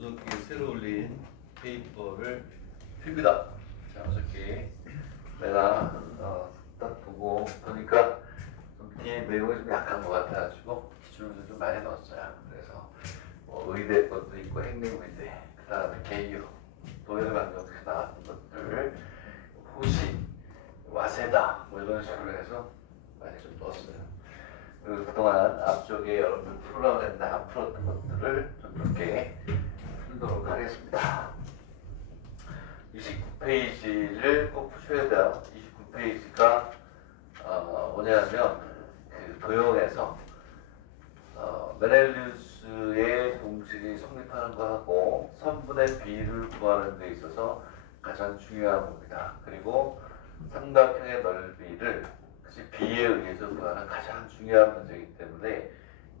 어저께 새로 올린 페이퍼를 필기다. 자, 어저께 내가 딱 보고 보니까 좀 뒤에 내용이 좀 약한 것 같아가지고 기출문제 좀 많이 넣었어요. 그래서 뭐 의대 것도 있고 행정의대, 그 다음에 개유, 도예관정에서 나왔던 것들을 호시, 와세다 뭐 이런 식으로 해서 많이 좀 넣었어요. 그리고 그동안 앞쪽에 여러분들 풀으라고 했는데 안 풀었던 것들을 좀 이렇게 풀도록 하겠습니다. 29페이지를 꼭 푸셔야 돼요. 29페이지가 뭐냐면 그 도형에서 메넬리우스의 공식이 성립하는 거하고 선분의 비를 구하는 데 있어서 가장 중요한 겁니다. 그리고 삼각형의 넓이를 B에 의해서 구하는 가장 중요한 문제이기 때문에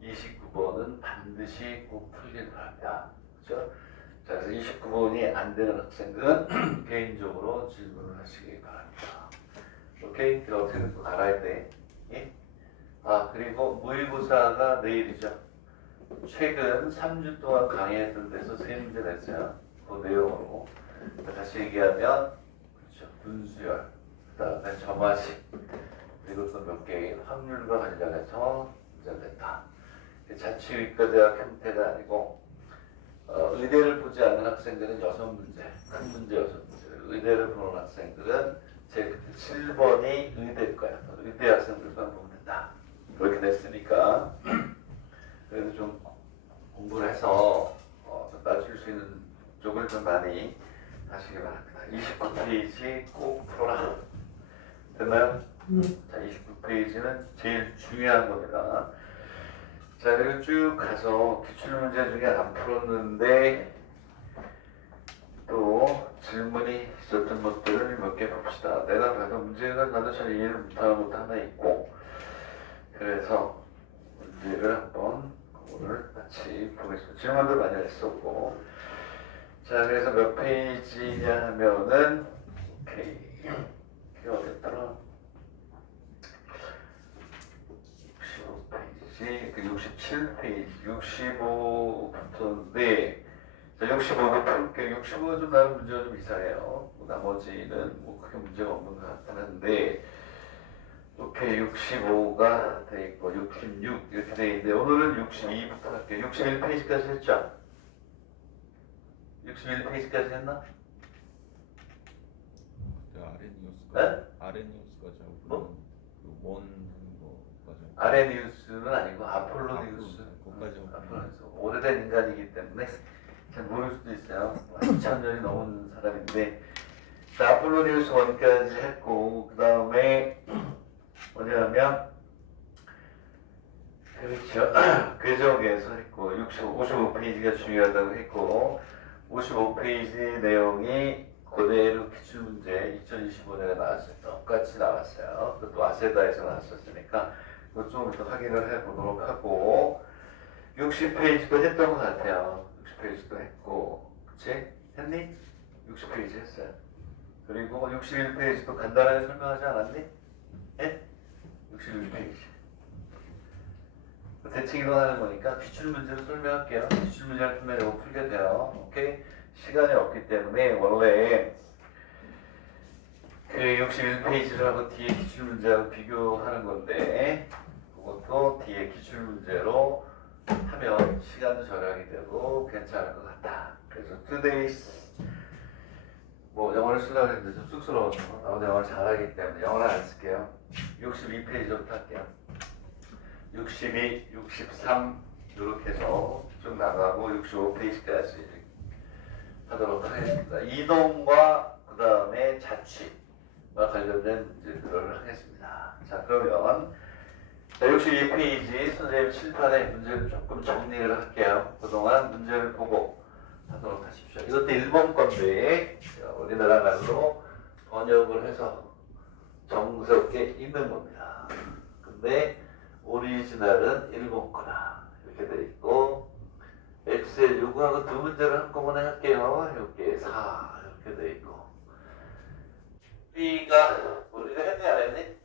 29번은 반드시 꼭 풀길 바랍니다. 그렇죠? 자, 그래서 29번이 안 되는 학생들은 개인적으로 질문을 하시기 바랍니다. 오케이? 그럼 어떻게든 또 알아야 돼. 예? 그리고 모의고사가 내일이죠. 최근 3주 동안 강의했던 데서 세 문제 냈어요. 그 내용으로. 다시 얘기하면, 그렇죠. 분수열, 그 다음에 점화식, 그리고 또 몇 개의 확률과 관련해서 문제를 냈다. 자치의과대학 형태가 아니고, 의대를 보지 않는 학생들은 6문제, 큰 문제 6문제, 의대를 보는 학생들은 제 그때 7번이 의대일 거야. 의대 학생들만 보면 된다. 이렇게 냈으니까 그래도 좀 공부를 해서 좀 낮출 수 있는 쪽을 좀 많이 하시기 바랍니다. 29페이지 꼭 풀어라. 됐나요? 자, 29페이지는 제일 중요한 겁니다. 자, 그리고 쭉 가서 기출문제 중에 안 풀었는데 또 질문이 있었던 것들을 몇 개 봅시다. 내가 봐도 문제가 나도 잘 이해를 못하는 것도 하나 있고, 그래서 문제를 한번 오늘 같이 보겠습니다. 질문도 많이 했었고, 자, 그래서 몇 페이지냐 하면은 오케이, 이게 어땠더라? 65페이지, 그 67페이지, 65부터인데, 자, 65도 풀게. 65가 좀 나는 문제가 좀 이상해요. 나머지는 뭐 크게 문제가 없는 것 같았는데, 오케이, 65가 돼 있고, 66 이렇게 돼 있는데, 오늘은 62부터 할게요. 61페이지까지 했죠? 61페이지까지 했나? 아레니우스까지. 네? 아레니우스까지 하고 뭐? 그원 거까지. 아레니우스는 아니고 아폴로니우스. 거기까지 하고. 아폴로니우스. 오래된 인간이기 때문에 잘 모를 수도 있어요. 2000년이 넘은 사람인데, 자, 아폴로니우스 1까지 했고, 그 다음에 뭐냐면, 그렇죠. 궤적에서 했고, 55페이지가 중요하다고 했고, 55페이지 내용이 그대로 기출문제 2025년에 나왔어요. 똑같이 나왔어요. 그것도 아세다에서 나왔었으니까, 그거 좀 더 확인을 해보도록 하고, 60페이지도 했던 것 같아요. 60페이지도 했고, 그치? 했니? 60페이지 했어요. 그리고 61페이지도 간단하게 설명하지 않았니? 예? 61페이지. 대칭 이동하는 거니까 기출문제로 설명할게요. 기출문제를 풀면 이거 풀게 돼요. 오케이? 시간이 없기 때문에 원래 그 61페이지를 하고 뒤에 기출문제하고 비교하는 건데, 그것도 뒤에 기출문제로 하면 시간도 절약이 되고 괜찮을 것 같다. 그래서 2days 뭐 영어를 쓰려고 했는데 좀 쑥스러워서 나도 영어를 잘하기 때문에 영어를 안 쓸게요. 62페이지부터 할게요. 62, 63 이렇게 해서 쭉 나가고 65페이지까지 하도록 하겠습니다. 이동과 그 다음에 자취와 관련된 문제들을 하겠습니다. 자, 그러면 62페이지 선생님 칠판에 문제를 조금 정리를 할게요. 그동안 문제를 보고 하도록 하십시오. 이것도 일본 건데 우리나라 말로 번역을 해서 정스럽게 읽는 겁니다. 근데 오리지널은 일본 거다 이렇게 돼 있고, 엑셀 요구하고 두 문제를 한꺼번에 할게요. 이렇게 4 이렇게 돼 있고, B가 우리가 했니 안 했니?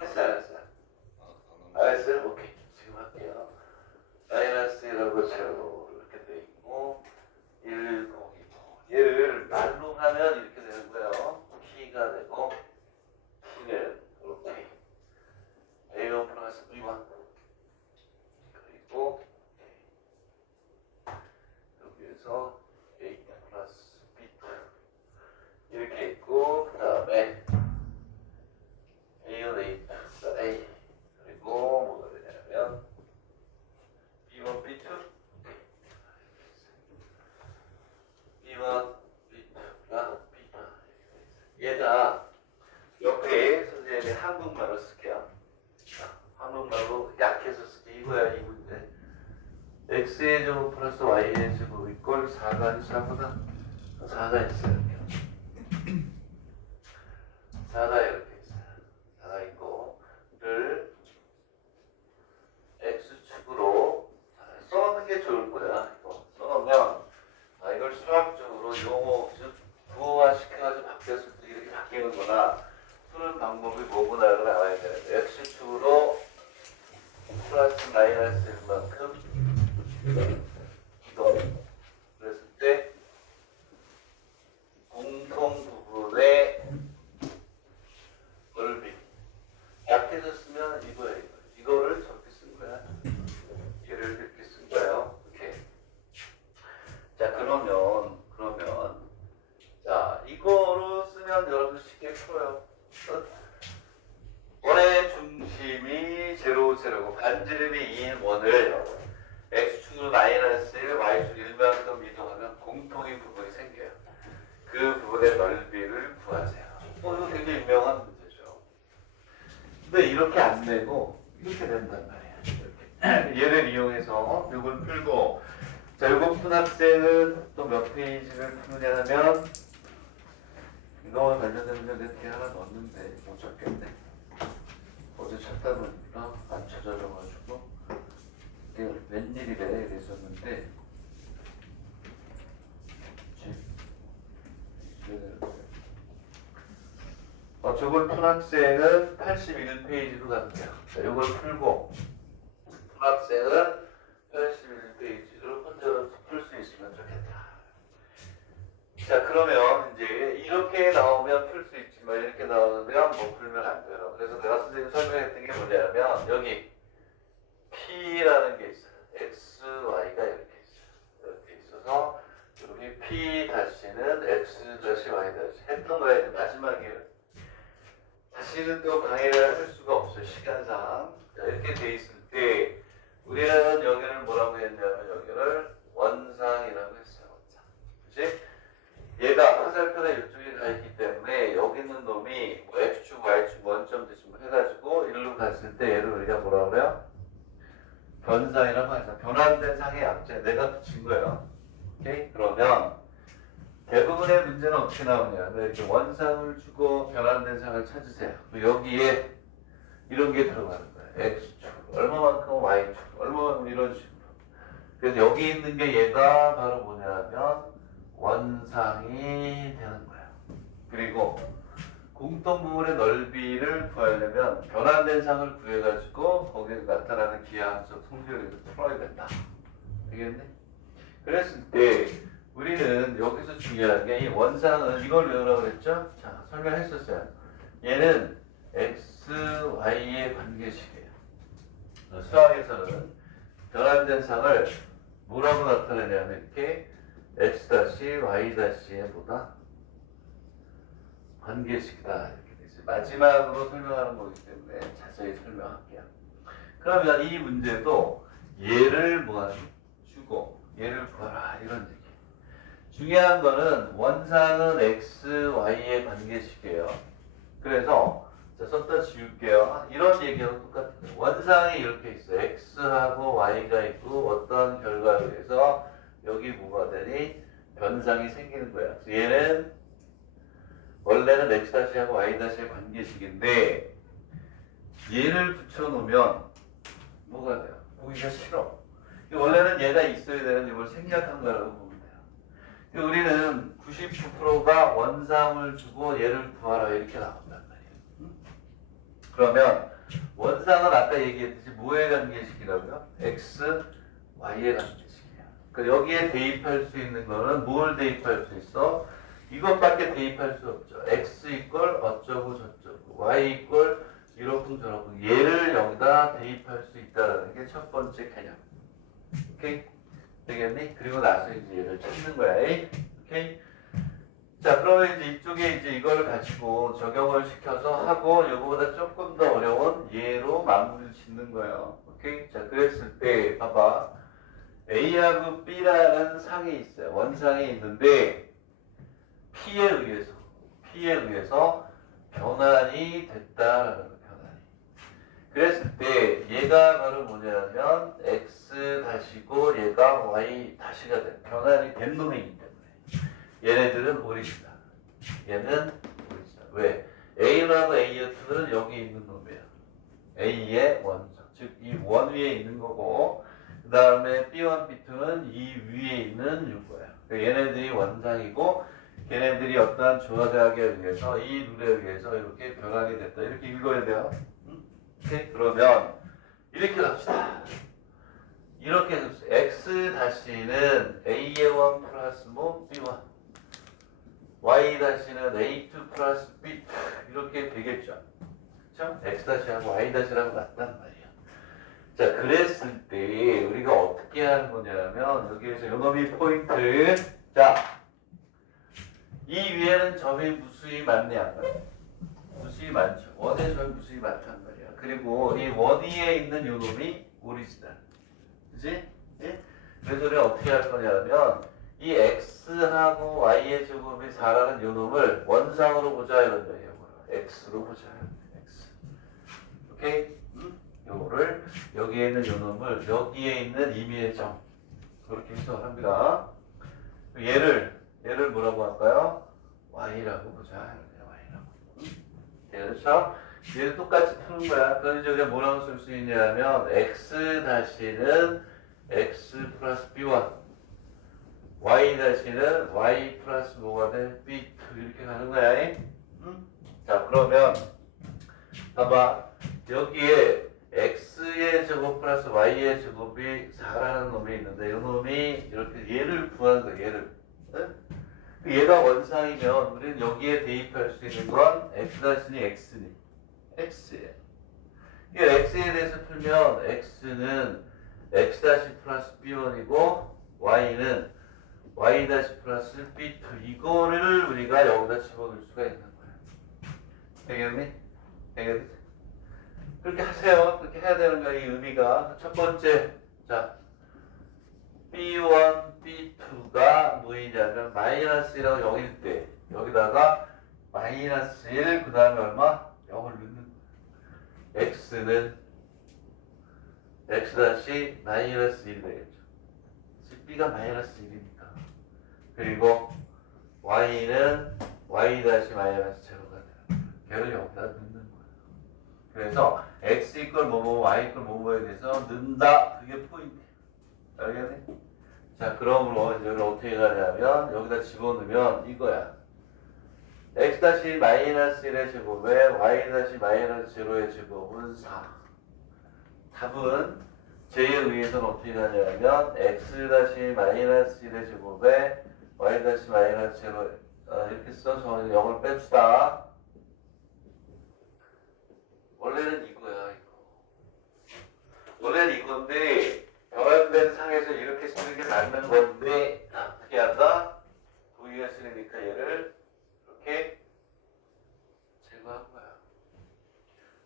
했어 안 했어? 알았어요? 오케이, 지금 할게요. 마이너스 1하고 제로 이렇게 돼 약해서 쓰기 이거야 이 문제. x의 제곱 플러스 y의 제곱 이꼴 4가 4보다 4가 있어요. 이렇게. 4가 이렇게 있어요. 4가 있고 를 x축으로 써놓는 게 좋을 거야. 이거 써놓으면 이걸 수학적으로 용어 즉 부호화시켜가지고 바뀌었을 때 이렇게 바뀌는 거나 푸는 방법이 뭐구나가 나와야 되는데 x축으로 플러스 마이너스일 만큼 이동 그랬을 때 공통 부분의 넓이 약해서 쓰면 이거야 이거를 저렇게 쓴 거야. 얘를 이렇게 쓴 거예요. 이렇게. 자 그러면 자 이거로 쓰면 여러분 쉽게 풀어요. 원의 중심이 제로고 반지름이 2인 원을 x축으로 마이너스 1, y축 1만큼 이동하면 공통인 부분이 생겨요. 그 부분의 넓이를 구하세요. 이거 굉장히 유명한 문제죠. 근데 이렇게 안 되고 이렇게 된단 말이야. 이렇게. 얘를 이용해서 이걸 풀고 자, 이거 푼 학생은 또 몇 페이지를 푸느냐 하면 이거와 관련된 문제 이렇게 하나 넣었는데 못 찾겠네. 어제 찾다 보니까 안 찾아져가지고 이게 웬일이래 이랬었는데 저걸 푼 학생은 81페이지로 가면 돼요. 자, 이걸 풀고 푼 학생은 81페이지를 혼자서 풀 수 있으면 좋겠다. 자 그러면 이제 이렇게 나오면 풀 수 있지만 이렇게 나오면 못 풀면 안 돼요. 그래서 내가 선생님 설명했던 게 뭐냐면 여기 P라는 게 있어요. X, Y가 이렇게 있어요. 이렇게 있어서 여기 P 다시는 X 다시 Y 다시 했던 거야. 마지막이에요. 다시는 또 강의를 할 수가 없어요. 시간상. 자, 이렇게 돼 있을 때 우리는 여기를 뭐라고 했냐면 여기를 원상이라고 했어요. 원상. 그치? 얘가 화살표가 이쪽에 가 있기 때문에 여기 있는 놈이 뭐 X축, Y축, 원점 대신 뭐 해가지고 일로 갔을 때 얘를 우리가 뭐라고 그래요? 변상이라고 하죠. 변환된 상의 약자. 내가 붙인 거예요. 오케이? 그러면 대부분의 문제는 어떻게 나오냐면 이렇게 원상을 주고 변환된 상을 찾으세요. 여기에 이런 게 들어가는 거예요. X축, 얼마만큼 Y축, 얼마만큼 이런 식으로. 그래서 여기 있는 게 얘가 바로 뭐냐면 원상이 되는 거예요. 그리고 공통 부분의 넓이를 구하려면 변환된 상을 구해가지고 거기에 나타나는 기하학적 성질을 풀어야 된다. 되겠네? 그랬을 때 우리는 여기서 중요한 게 이 원상은 이걸 외우라고 그랬죠? 자, 설명했었어요. 얘는 x, y의 관계식이에요. 수학에서는 변환된 상을 뭐라고 나타내냐면 이렇게 x-y-의 보다 관계식이다 이렇게 되죠. 마지막으로 설명하는 거기 때문에 자세히 설명할게요. 그러면 이 문제도 얘를 뭐하니? 주고 얘를 구하라 이런 얘기. 중요한 거는 원상은 x, y의 관계식이에요. 그래서 자, 썼다 지울게요. 이런 얘기하고 똑같아요. 원상이 이렇게 있어요. x하고 y가 있고 어떤 결과로 해서 여기 뭐가 되니? 변상이 생기는 거야. 그래서 얘는 원래는 x-하고 y-의 관계식인데 얘를 붙여놓으면 뭐가 돼요? 보기가 싫어. 원래는 얘가 있어야 되는 이걸 생략한 거라고 보면 돼요. 우리는 99%가 원상을 주고 얘를 구하라 이렇게 나온단 말이에요. 그러면 원상은 아까 얘기했듯이 뭐의 관계식이라고요? x, y의 관계식이에요. 그러니까 여기에 대입할 수 있는 거는 뭘 대입할 수 있어? 이것밖에 대입할 수 없죠. x 이꼴 어쩌고 저쩌고 y 이꼴 이렇고 저렇고 얘를 여기다 대입할 수 있다는 게 첫 번째 개념. 오케이? 되겠니? 그리고 나서 이제 얘를 찾는 거야. 오케이? 자, 그러면 이제 이쪽에 이제 이걸 가지고 적용을 시켜서 하고 이거보다 조금 더 어려운 얘로 마무리를 짓는 거예요. 오케이? 자, 그랬을 때 봐봐. A하고 B라는 상이 있어요. 원상이 있는데 P에 의해서 변환이 됐다라는 거예요. 변환이. 그랬을 때 얘가 바로 뭐냐면 x 다시고 얘가 y 다시가 돼. 변환이 된 놈이기 때문에 얘네들은 오리지널. 얘는 오리지널. 왜? A하고 A는 여기 있는 놈이에요. A의 원점. 즉 이 원 위에 있는 거고 그 다음에 B1, B2는 이 위에 있는 요거예요. 그러니까 얘네들이 원상이고 걔네들이 어떠한 조화대학에 의해서 이 룰에 의해서 이렇게 변환이 됐다. 이렇게 읽어야 돼요. 오케이? 그러면 이렇게 갑시다. 이렇게 x 다시는 a의 1 플러스 뭐 b1 y 다시는 a2 플러스 b2 이렇게 되겠죠. 그렇죠? x 다시하고 y 다시라고 같단 말이에요. 자, 그랬을 때 우리가 어떻게 하는 거냐면 여기에서 요놈이 포인트. 자, 이 위에는 점이 무수히 많네 안 많네? 무수히 많죠. 원의 점이 무수히 많단 말이야. 그리고 이 원 위에 있는 요놈이 오리지널. 그치? 예? 그래서 우리가 어떻게 할 거냐면 이 x하고 y의 제곱이 4라는 요놈을 원상으로 보자 이런 거예요. x로 보자. x. 오케이? 요거를 여기에 있는 요놈을 여기에 있는 임의의 점 그렇게 해석합니다. 얘를 뭐라고 할까요? y라고 보자. y라고. 그렇죠? 얘를 똑같이 푸는 거야. 그럼 이제 우리가 뭐라고 쓸 수 있냐면 x 다시는 x 플러스 b1 y 다시는 y 플러스 뭐가 돼? b2 이렇게 가는 거야. 응? 자, 그러면 봐봐. 여기에 x의 제곱 플러스 y의 제곱이 4라는 놈이 있는데 이 놈이 이렇게 얘를 구하는 거야. 얘를. 응? 얘가 원상이면 우리는 여기에 대입할 수 있는 건 x 다시니 x니 x예요. 이 x에 대해서 풀면 x는 x 다시 플러스 b1이고 y는 y 다시 플러스 b2 이거를 우리가 여기다 집어넣을 수가 있는 거예요. 되겠니? 되겠니? 그렇게 하세요. 그렇게 해야 되는 거야. 이 의미가 첫 번째 자 b1, b2가 뭐이냐면 마이너스 1하고 0일 때 여기다가 마이너스 1 그 다음에 얼마? 0을 넣는 거야. x는 x 다시 마이너스 1이 되겠죠. b가 마이너스 1이니까. 그리고 y는 y 다시 마이너스 제로가 돼요. 걔를 여기다 넣는 거예요. 그래서 x 이퀄 뭐뭐 y 이퀄 뭐뭐에 대해서 넣는다. 그게 포인트예요. 알겠니? 자, 그러므로 이제 어떻게 가냐면 여기다 집어넣으면 이거야. x 다시 마이너스 1의 제곱에 y 다시 마이너스 제로의 제곱은 4. 답은 제에 의해서는 어떻게 가냐면 x 다시 마이너스 1의 제곱에 y 다시 마이너스 제로 이렇게 써서 0을 뺍시다. 원래는 이거야, 이거. 원래는 이건데 변환된 상에서 이렇게 쓰는 게 맞는 건데 어떻게 한다? 도의가 쓰니까 얘를 이렇게 제거한 거야.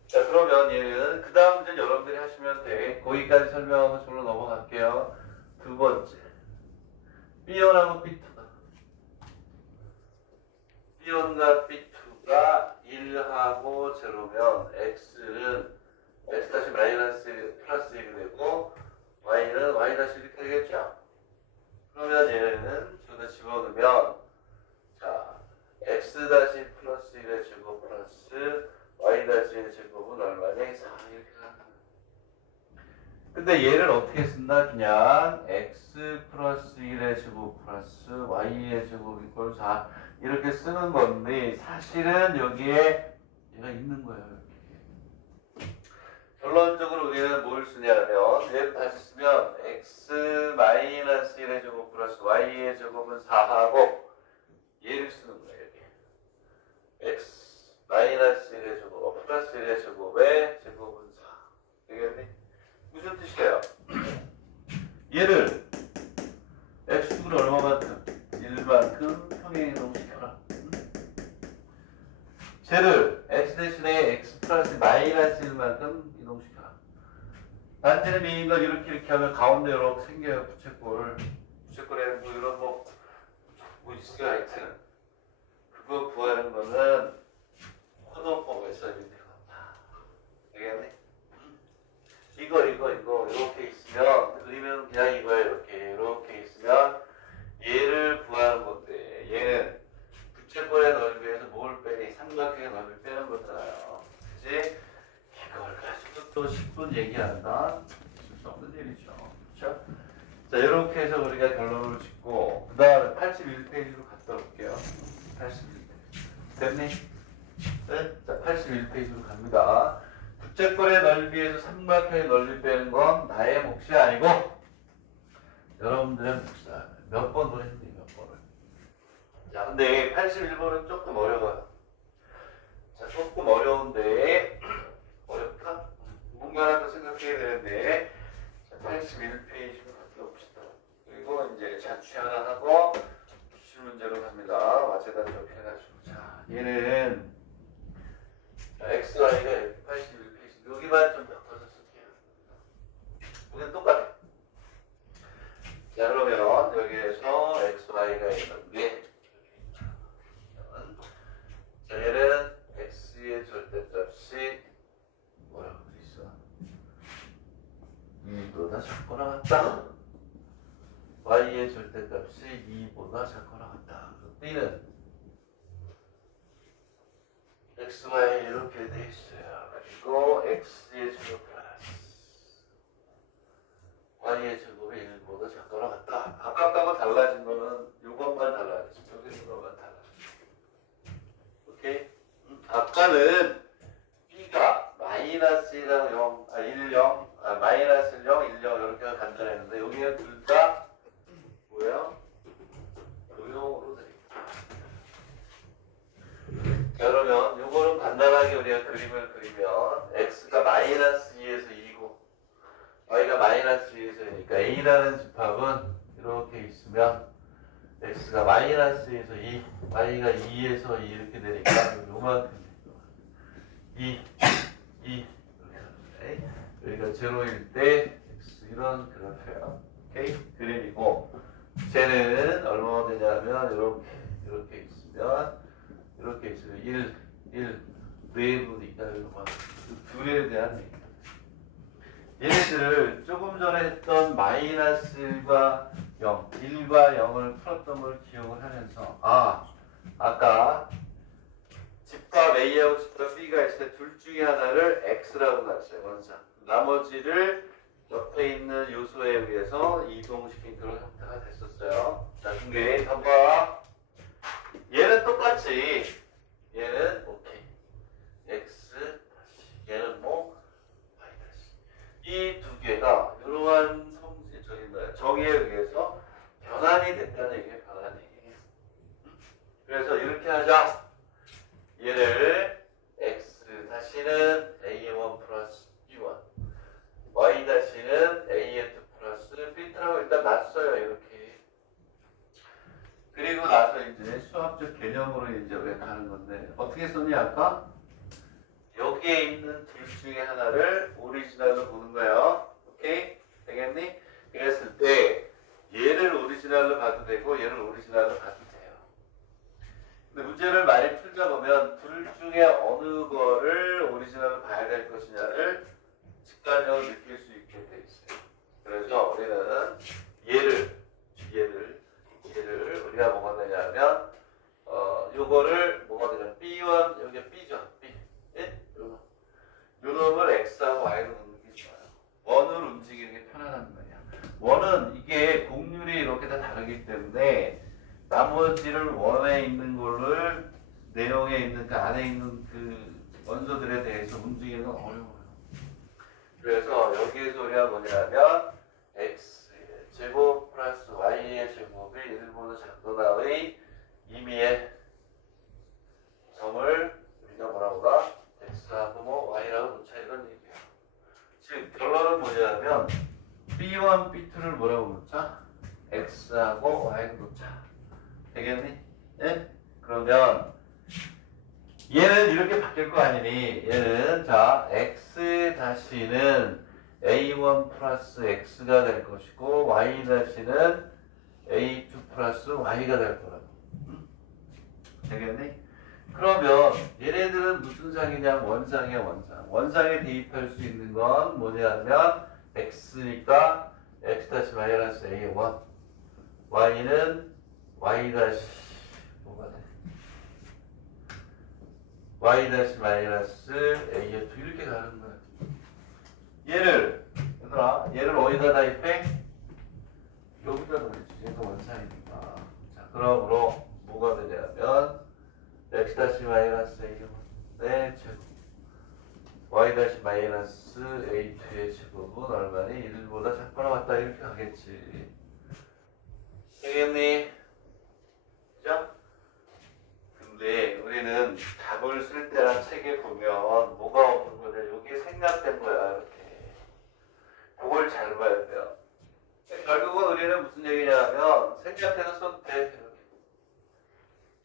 자, 그러면 얘는 그 다음 문제는 여러분들이 하시면 돼. 거기까지 설명하고 저로 넘어갈게요. 두 번째 B1하고 B2가 B1과 B2가 1하고 제로면 X는 X 다시 마이너스 플러스 1이 되고 Y는 Y 다시 이렇게 되겠죠. 그러면 얘는 저기다 집어넣으면 자 X 다시 플러스 1의 제곱 플러스 Y 다시의 제곱은 얼마냐? 4 이렇게 가는 거예요. 근데 얘를 어떻게 쓴다? 그냥 x 플러스 1의 제곱 플러스 y의 제곱 이꼴 4 이렇게 쓰는 건데 사실은 여기에 얘가 있는 거예요. 이렇게. 결론적으로 우리는 뭘 쓰냐면 얘를 다시 쓰면 x 마이너스 1의 제곱 플러스 y의 제곱은 4하고 얘를 쓰는 거예요. 여기. x 마이너스 1의 제곱 플러스 1의 제곱의 제곱은 4 되겠니? 무슨 뜻이에요? 얘를 x축을 얼마만큼? 1만큼 평행 이동시켜라. 쟤를 x 대신에 x 플러스 마이너스 1만큼 이동시켜라. 반지름 미인 걸 이렇게 하면 가운데 이렇게 생겨요. 부채꼴에 뭐 이런 뭐 있어요. 하여튼 그거 구하는 거는 코너법에서 이렇게 되겠네? 이거 이렇게 있으면 그리면 그냥 이거야. 이렇게 있으면 얘를 구하는 건데 얘는 부채꼴의 넓이에서 뭘 빼니? 삼각형의 넓이를 빼는 거잖아요. 그치? 이걸 가지고 또 10분 얘기한다? 있을 수 없는 일이죠. 그렇죠? 자, 이렇게 해서 우리가 결론을 짓고 그 다음에 81페이지로 갔다 올게요. 81페이지. 됐니? 네? 자, 81페이지로 갑니다. 부채꼴의 넓이에서 삼각형의 넓이 빼는 건 나의 몫이 아니고 여러분들의 몫이다. 몇 번을 했니? 몇 번을. 자, 근데 81번은 조금 어려워요. 자, 조금 어려운데 어렵다? 뭔가라도 생각해야 되는데 자, 81페이지로 갔다 옵시다. 그리고 이제 자취 하나 하고 기출 문제로 갑니다. 와제다 좀 해가지고 자, 얘는 자, XY가 81페이지 여기만 좀 바꿔서 쓸게요. 우리는 똑같아. 자, 그러면 여기에서 XY가 있는데 자, 얘는 X의 절대값이 뭐라고 돼 있어? 2보다 작거나 같다. Y의 절대값이 2보다 작거나 같다. B는 XY 이렇게 돼 있어요. 그리고 X의 제곱 플러스 Y의 제곱이 1보다 작거나 같다. 아까하고 달라진 거는 이것만 달라졌어. 여기 있는 것만 달라졌어. 오케이? 아까는 B가 마이너스 1하고 0, 1, 0, 마이너스 1, 0, 1, 0 이렇게 간단했는데 여기는 둘 다 뭐예요? 도형으로 돼 있다. 자, 그러면 요거는 간단하게 우리가 그림을 그리면 X가 마이너스 2에서 2고 Y가 마이너스 2에서 2니까 A라는 집합은 이렇게 있으면 X가 마이너스 2에서 2, Y가 2에서 2 이렇게 되니까 요만큼 2 이렇게 하는데 여기가 제로일 때 X 이런 그래프예요. 오케이? 그림이고 쟤는 얼마나 되냐면 이렇게 있으면 1 내부니까 이거 둘에 대한 얘기다. 얘네들을 조금 전에 했던 마이너스 1과 0, 1과 0을 풀었던 걸 기억을 하면서 아까 집합 A하고 집합 B가 있을 때 둘 중에 하나를 X라고 놨어요. 원상. 나머지를 옆에 있는 요소에 의해서 이동시킨 그런 형태가 됐었어요. 자, 근데 봐봐. 얘는 똑같이 얘는 오케이. X 다시 얘는 뭐 Y 다시. 이 두 개가 이러한 정의에 의해서 변환이 됐다는 얘기예요. 변환이. 그래서 이렇게 하자. 얘를 X 다시는 A1 플러스 B1 Y 다시는 A2 플러스 B2라고 일단 놨어요. 이렇게. 그리고 나서 이제 수학적 개념으로 이제 우리가 가는 건데 어떻게 썼니 아까? 여기에 있는 둘 중에 하나를 오리지널로 보는 거예요. 오케이? 되겠니? 그랬을 때 얘를 오리지널로 봐도 되고 얘를 오리지널로 봐도 돼요. 근데 문제를 많이 풀다 보면 둘 중에 어느 거를 오리지널로 봐야 될 것이냐를 직관적으로 느낄 수 있게 돼 있어요. 그래서 우리는 얘를 우리가 뭐가 되냐면 요거를 뭐가 되냐면 B1 여기 B죠. B. 예? 요 놈을 X하고 Y로 놓는 게 좋아요. 원을 움직이는 게 편안한 거예요. 원은 이게 곡률이 이렇게 다 다르기 때문에 나머지를 원에 있는 거를 내용에 있는 그 안에 있는 그 원소들에 대해서 움직이는 건 어려워요. 그래서 여기에서 우리가 뭐냐면 X의 제곱 플러스 Y의 제곱이 1보다 작거나의 임의의 점을 우리가 뭐라고 봐? X하고 뭐 Y라고 놓자 이런 얘기예요. 즉 결론은 뭐냐면 B1, B2를 뭐라고 놓자? X하고 Y로 놓자. 되겠니? 예? 그러면 얘는 이렇게 바뀔 거 아니니? 얘는 자 X 다시는 A1 플러스 X가 될 것이고 Y 다시는 A2 플러스 Y가 될 거라고. 되겠니? 그러면 얘네들은 무슨 상이냐? 원상이야, 원상. 원상에 대입할 수 있는 건 뭐냐면 x니까 x-a의 1, y는 y- 뭐가 돼? y-a의 2 이렇게 가는 거야. 얘를 얘를 어디다 대입해? 여기다 넣어야지. 얘가 원상이니까. 자, 그러므로 뭐가 되냐면 x-a의 제곱 y-a2의 제곱은 얼마니? 1보다 작거나 같다 이렇게 하겠지. 되겠니? 그죠? 근데 우리는 답을 쓸 때랑 책에 보면 뭐가 없는 거냐? 여기에 생략된 거야 이렇게. 그걸 잘 봐야 돼요. 결국은 우리는 무슨 얘기냐면 생략해서 써도 돼.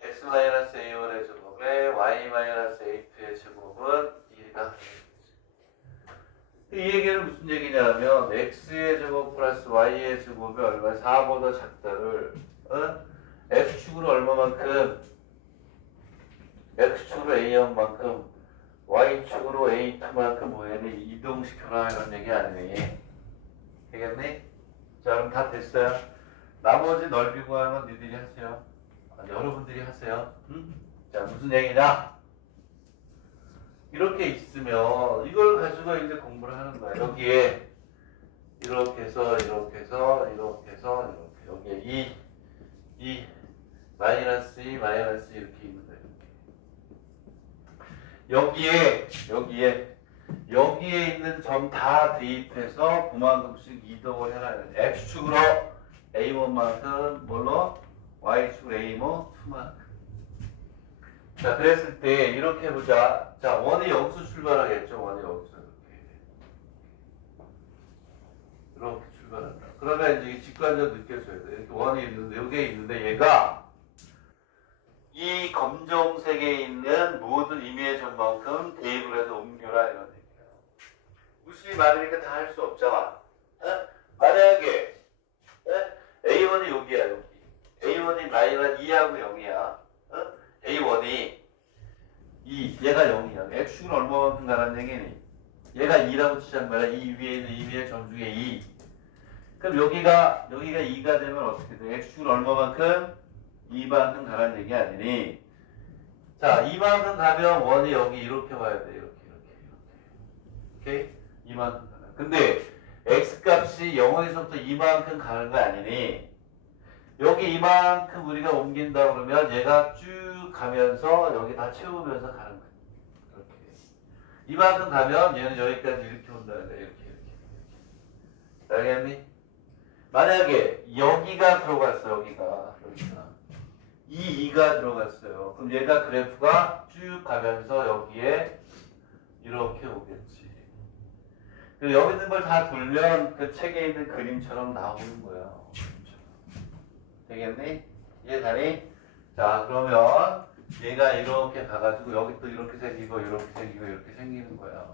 x-a1의 제곱에 y-a2의 제곱은 2가 이 얘기는 무슨 얘기냐면 x의 제곱 플러스 y의 제곱이 얼마 4보다 작다를 x축으로 얼마만큼 x축으로 a1만큼 y축으로 a2만큼 뭐해니 이동시켜라 이런 얘기 아니니 되겠니? 자 그럼 다 됐어요. 나머지 넓이 구하는 건 니들이 하세요. 여러분들이 하세요. 응? 자 무슨 얘기냐? 이렇게 있으면 이걸 가지고 이제 공부를 하는 거야. 여기에 이렇게 해서 이렇게 해서 이렇게 해서 이렇게 여기에 이 마이너스 2 마이너스 이렇게 있는 거야. 여기에 있는 점 다 대입해서 그만큼씩 이동을 해라. x축으로 a1만큼 뭘로 y축으로 a1 2만큼. 자, 그랬을 때 이렇게 해보자. 자, 원이 여기서 출발하겠죠. 원이 여기서 이렇게 출발한다. 그러면 이제 직관적 느껴져야 돼. 이렇게 원이 있는데 여기에 있는데 얘가 이 검정색에 있는 모든 임의의 점만큼 대입을 해서 옮겨라 이런 얘기예요. 무수히 많으니까 다 할 수 없잖아. 만약에 A1이 여기야 여기. A1이 마이너스 2하고 0이야. A1이 2, 얘가 0이야. X축은 얼마만큼 가라는 얘기니? 얘가 2라고 치자는 거야. 이 위에 있는 이 위에 점 중에 2. 그럼 여기가 2가 되면 어떻게 돼? X축은 얼마만큼? 2만큼 가라는 얘기 아니니? 자, 2만큼 가면 원이 여기 이렇게 와야 돼. 이렇게. 오케이? 2만큼 가라. 근데 X 값이 0에서부터 2만큼 가는 거 아니니? 여기 이만큼 우리가 옮긴다 그러면 얘가 쭉 가면서 여기 다 채우면서 가는 거예요. 이렇게. 이만큼 가면 얘는 여기까지 이렇게 온다는 거예요. 이렇게. 알겠니? 만약에 여기가 들어갔어. 여기가. 이 2가 들어갔어요. 그럼 얘가 그래프가 쭉 가면서 여기에 이렇게 오겠지. 그리고 여기 있는 걸 다 돌면 그 책에 있는 그림처럼 나오는 거야. 되겠니? 이해가니? 자 그러면 얘가 이렇게 가가지고 여기 또 이렇게 생기고 이렇게 생기고 이렇게 생기는 거야.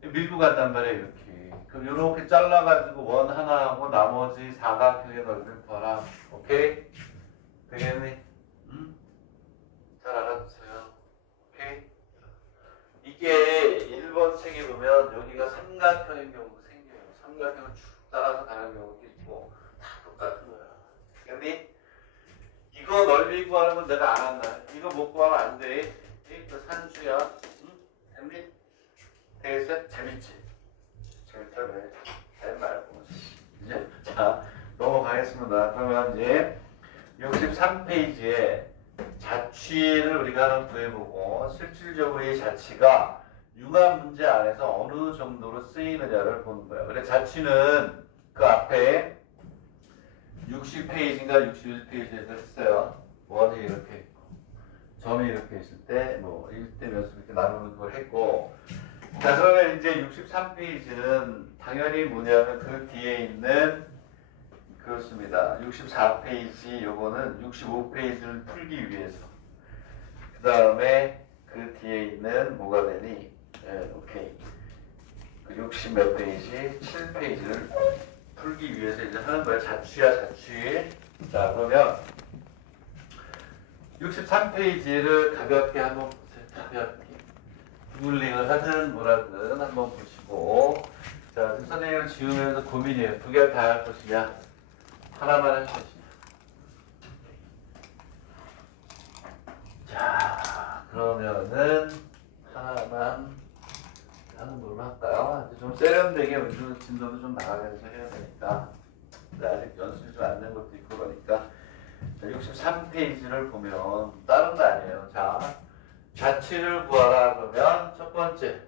밀고 간단 말이야 이렇게. 그럼 이렇게 잘라가지고 원 하나 하고 나머지 사각형의 넓이를 구하라. 오케이? 되겠니? 응? 잘 알아두세요. 오케이? 이게 1번 책에 보면 여기가 삼각형인 경우도 생겨요. 삼각형을 쭉 따라서 가는 경우도 있고 다 똑같은 거야. 근데 이거 넓이 구하는 건 내가 안 한다. 이거 못 구하면 안 돼. 이거 산수야. 응? 됐니? 되겠어? 재밌지? 재밌다 그래. 잘 말고. 이제 자 넘어가겠습니다. 그러면 이제 63페이지에 자취를 우리가 한번 구해보고 실질적으로 이 자취가 융합 문제 안에서 어느 정도로 쓰이느냐를 보는 거예요. 그래 자취는 그 앞에 60페이지인가 61페이지에서 했어요. 원이 이렇게 있고 점이 이렇게 있을 때 뭐 1대 몇수 이렇게 나누는 걸 했고 자 그러면 이제 63페이지는 당연히 뭐냐면 그 뒤에 있는 그렇습니다. 64페이지 요거는 65페이지를 풀기 위해서 그 다음에 그 뒤에 있는 뭐가 되니 오케이 그 60 몇 페이지 7페이지를 풀기 위해서 이제 하는 거야. 자취야 자취. 자 그러면 63페이지를 가볍게 한번 보세요. 가볍게. 구글링을 하든 뭐라든 한번 보시고. 자, 선생님을 지우면서 고민이에요. 두 개 다 할 것이냐? 하나만 할 것이냐? 자, 그러면은 하나만 하는 걸로 할까요? 좀 세련되게 운동 진도도 좀 나가면서 해야 되니까. 아직 연습이 좀 안 된 것도 있고 그러니까. 63페이지를 보면 다른 거 아니에요. 자, 자취를 구하라 그러면 첫 번째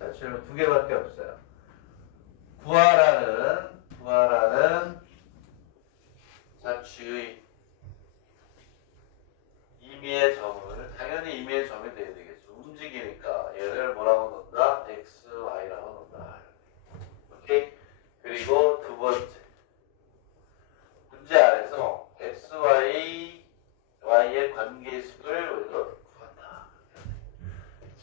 자취는 두 개밖에 없어요. 구하라는 자취의 임의의 점을 당연히 임의의 점이 돼야 되겠죠. 움직이니까 얘를 뭐라고 넣는다? x, y라고 넣는다. 오케이? 그리고 두 번째 문제 안에서 x, y의 관계식을 우리가 구한다.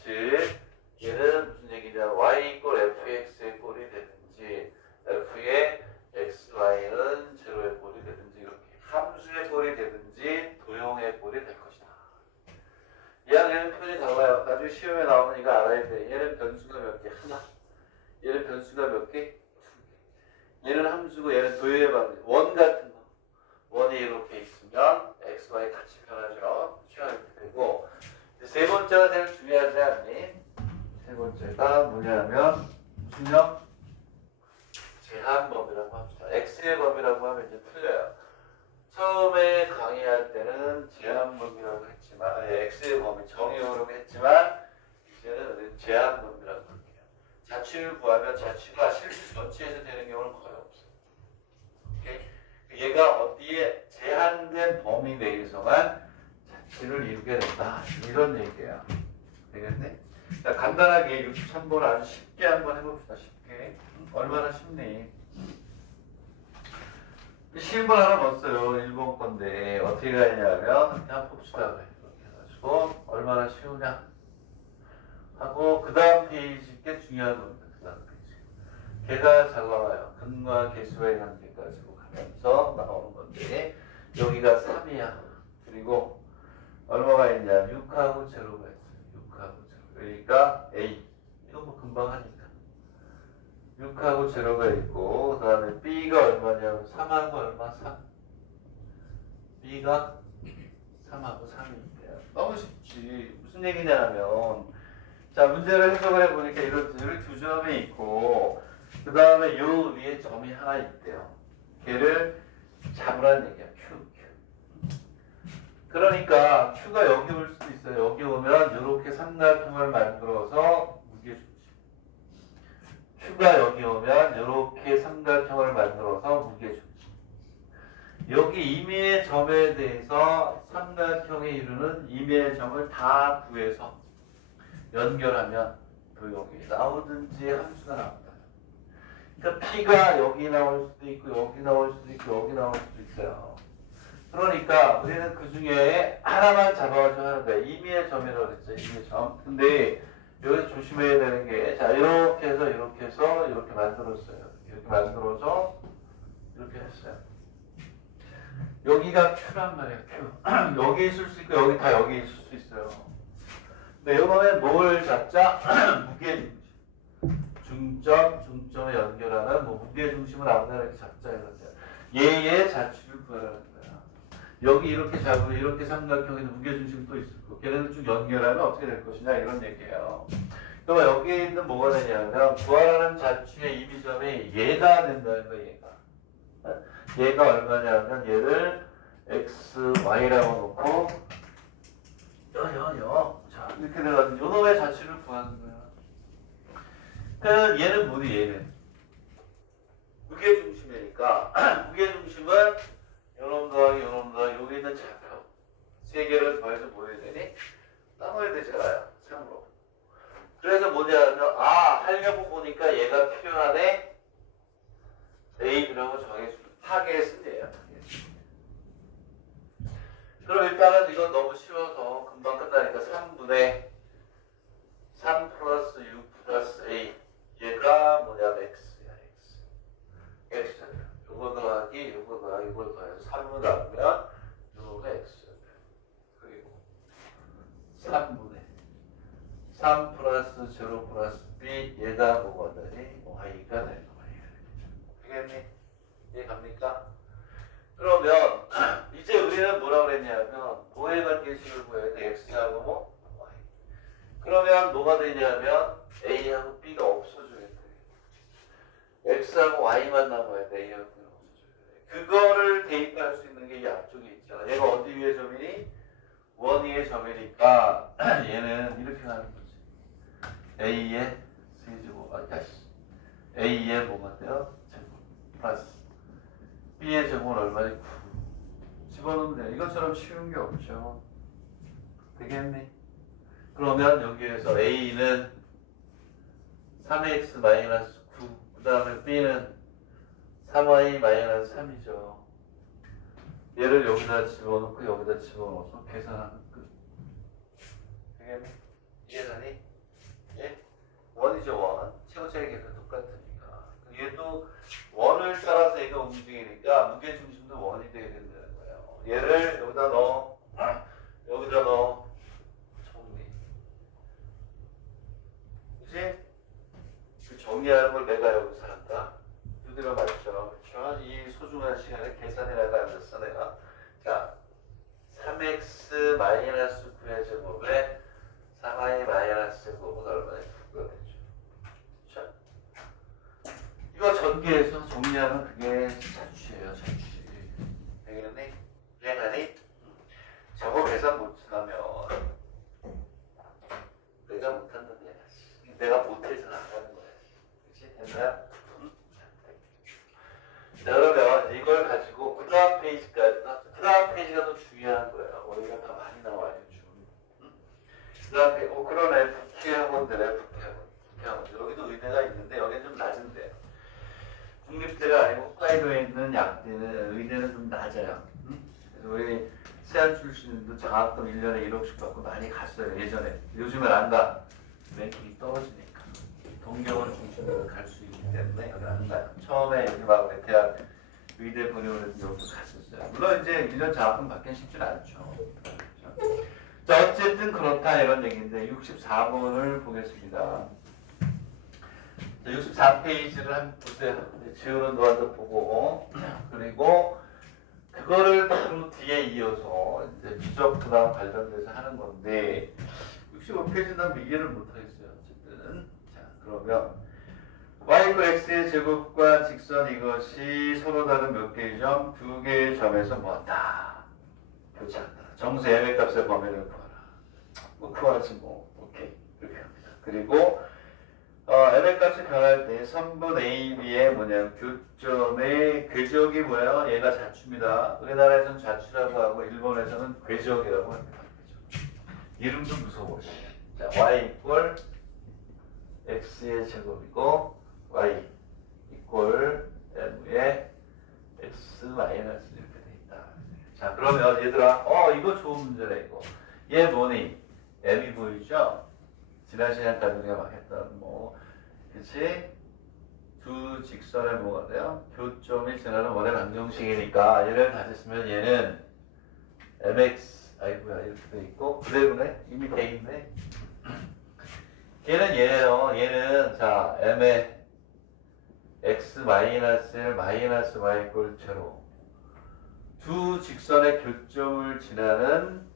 즉 얘는 무슨 얘기냐? y 이꼴 fx의 꼴이 되든지 f의 x, y는 제로의 꼴이 되든지 이렇게 함수의 꼴이 되든지 도형의 꼴이 될 것이다. 얘는 표현이 달라요. 나중에 시험에 나오면 이거 알아야 돼. 얘는 변수가 몇 개? 하나. 얘는 변수가 몇 개? 두 개. 얘는 함수고 얘는 도형의 방식. 원 같은 거. 원이 이렇게 있으면 x, y 같이 변하죠. 이렇게 되고 세 번째가 제일 중요하지 않니? 세 번째가 뭐냐면 무슨요? 제한범위라고 합시다. x의 범위라고 하면 이제 틀려요. 처음에 강의할 때는 제한범위라고 했지만 x의 범위 정의어로 했지만 이제는 제한범위라고 할게요. 자취를 구하면 자취가 실수 전체에서 되는 경우는 거의 없어요. 오케이? 얘가 어디에 제한된 범위 내에서만 자취를 이루게 된다. 이런 얘기예요. 되겠네? 자, 간단하게 63번 아주 쉽게 한번 해봅시다. 쉽게. 얼마나 쉽니? 실물 하나 넣었어요. 1번 건데 어떻게 가냐면 그냥 봅시다. 그래. 이렇게 해가지고 얼마나 쉬우냐 하고 그 다음 페이지 게 중요한 겁니다. 그 다음 페이지. 걔가 잘 나와요. 근과 개수의 관계까지로 가면서 나오는 건데 여기가 3이야. 그리고 얼마가 있냐? 6하고 제로가 있어요. 6하고 제로. 그러니까 A. 이거 뭐 금방 하니까. 6하고 제로가 있고 그 다음에 B가 얼마냐면 3하고 얼마? 3. B가 3하고 3이 있대요. 너무 쉽지. 무슨 얘기냐면 자 문제를 해석을 해보니까 이렇게 두 점이 있고 그 다음에 요 위에 점이 하나 있대요. 걔를 잡으라는 얘기야. Q. 그러니까 Q가 여기 올 수도 있어요. 여기 오면 이렇게 삼각형을 만들어서 무게중심. Q가 여기 오면 이렇게 삼각형을 만들어서 무게중심. 여기 임의의 점에 대해서 삼각형에 이루는 임의의 점을 다 구해서 연결하면 도형이 나오든지 함수가 나온다. 그러니까 P가 여기 나올 수도 있고 여기 나올 수도 있고 여기 나올 수도 있어요. 그러니까 우리는 그 중에 하나만 잡아가지고 하는 거야. 임의의 점이라고 그랬죠. 임의의 점. 근데 여기서 조심해야 되는 게, 자, 이렇게 해서 이렇게 만들었어요. 이렇게 만들어서 이렇게 했어요. 여기가 Q란 말이에요. Q. 여기 있을 수 있고 여기 다 여기 있을 수 있어요. 근데 이번에 뭘 잡자? 무게중심. 중점을 연결하는 뭐 무게중심을 아무나 이렇게 잡자 이런데 얘의 자취를 구하라는 거야. 여기 이렇게 잡으면 이렇게 삼각형에도 무게중심이 또 있을 거고 걔네들 쭉 연결하면 어떻게 될 것이냐 이런 얘기예요. 그럼 여기에 있는 뭐가 되냐면 구하라는 자취의 임의점이 얘가 된다는 거야. 얘가 얼마냐면 얘를 x, y라고 놓고 자 이렇게 돼가지고 요놈의 자취를 구하는 거야. 그러니까 얘는 뭐니 얘는 무게중심이니까 무게중심은 요놈 더하기 여기 있는 좌표 세 개를 더해서 뭐 해야 되니? 나눠야 되잖아요. 3으로. 그래서 뭐냐면 하려고 보니까 얘가 필요하네. A라고 정해주는 파괴의 승리예요. 그럼 일단은 이건 너무 쉬워서 금방 끝나니까 3분의 3 플러스 6 플러스 A 얘가 뭐냐면 X야 X. X잖아요. 요거 더하기 요거 더하기 요거 더해서 3을 나누면 요거가 X. 그리고 3 플러스 제로 플러스 b 얘가 뭐가 되니? y가 되는 거예요. 알겠니? 이해 갑니까? 그러면 이제 우리는 뭐라고 그랬냐면 뭐에 관계 식을 구해야 돼? x하고 뭐? y. 그러면 뭐가 되냐면 a하고 b가 없어져야 돼. x하고 y만 남아야 돼. a하고 b가 없어져야 돼. 그거를 대입할 수 있는 게 이 앞쪽에 있잖아. 얘가 어디 위에 점이니? 원 위에 점이니까 얘는 이렇게 하는 거지. a의 세제곱, a의 뭐가 돼요? 제곱 플러스 b의 제곱은 얼마지? 9. 집어넣으면 돼. 이것처럼 쉬운 게 없죠. 되겠니? 그러면 여기에서 a는 3x 마이너스 9, 그 다음에 b는 3y 마이너스 3이죠. 얘를 여기다 집어넣고 여기다 집어넣어서 계산하는 끝. 되겠니? 이해가니? 예? 원이죠, 원. 최고차의 계산 똑같으니까. 얘도 원을 따라서 얘가 움직이니까 무게중심도 원이 돼야 된다는 거예요. 얘를 여기다 넣어. 여기다 넣어. 정리. 그치? 그 정리하는 걸 내가 여기서 한다. 두드려 맞죠? 그렇죠? 이 소중한 시간에 계산해라가 앉았어, 내가. 자, 3x 마이너스 9의 제곱에 3y 마이너스 제곱은 얼마나 9가 되죠? 그렇죠? 이거 전개해서 정리하면 그게 자취예요, 자취. 되겠니? 이해가니? 저거 계산 못하면 내가 못한다, 내가 못해서 나가는 거야. 그치? 됐나요? 자, 그러면 이걸 가지고 그 다음 페이지까지, 그 다음 페이지가 더 중요한 거예요. 우리가 더 많이 나와요, 좀. 그 다음 페이지, 그러네. 북해학원들, 북해학원들. 여기도 의대가 있는데, 여기는 좀 낮은데. 국립대가 아니고 홋카이도에 있는 약대는, 의대는 좀 낮아요. 그래서 우리 세안 출신도 장학금 1년에 1억씩 받고 많이 갔어요, 예전에. 요즘은 안 가. 랭킹이 떨어지니까. 동경을 중심으로 갈 수 있기 때문에 여기 안 가요. 처음에 여기 막 대학 의대 보내고 그래서 여기도 갔었어요. 물론 이제 1년 장학금 받기는 쉽지 않죠. 그렇죠? 자, 어쨌든 그렇다 이런 얘기인데 64번을 보겠습니다. 자, 64페이지를 한번 보세요. 지우는 너한테 보고 그리고 그거를 바로 뒤에 이어서 이제 미적분랑 관련돼서 하는 건데 65페이지는 난 이해를 못하겠어요. 어쨌든 자, 그러면 y고 x의 제곱과 직선 이것이 서로 다른 몇 개의 점? 두 개의 점에서 뭐한다? 교차한다. 정수 m의 값의 범위를 구하라. 뭐 구하지 뭐. 오케이. 이렇게 합니다. 그리고 m의 값이 변할 때 선분 a, b의 뭐냐 교점의 궤적이 뭐예요? 얘가 좌추입니다. 우리나라에서는 좌추라고 하고 일본에서는 궤적이라고 합니다. 이름도 무서워. 자, y 이꼴 x의 제곱이고 y 이꼴 m의 x 마이너스 이렇게 돼 있다. 자, 그러면 얘들아, 이거 좋은 문제네 이거. 얘 뭐니? m이 보이죠? 지난 시간까지 우리가 막 했던 뭐, 그치? 두 직선의 뭐가 돼요? 교점이 지나는 원의 방정식이니까 얘를 가졌으면 얘는 mx 아이고야 이렇게 돼 있고 그대로네? 이미 돼 있네. 얘는 얘예요. 얘는 자 m의 x 마이너스 1 마이너스 y 이꼴 제로 두 직선의 교점을 지나는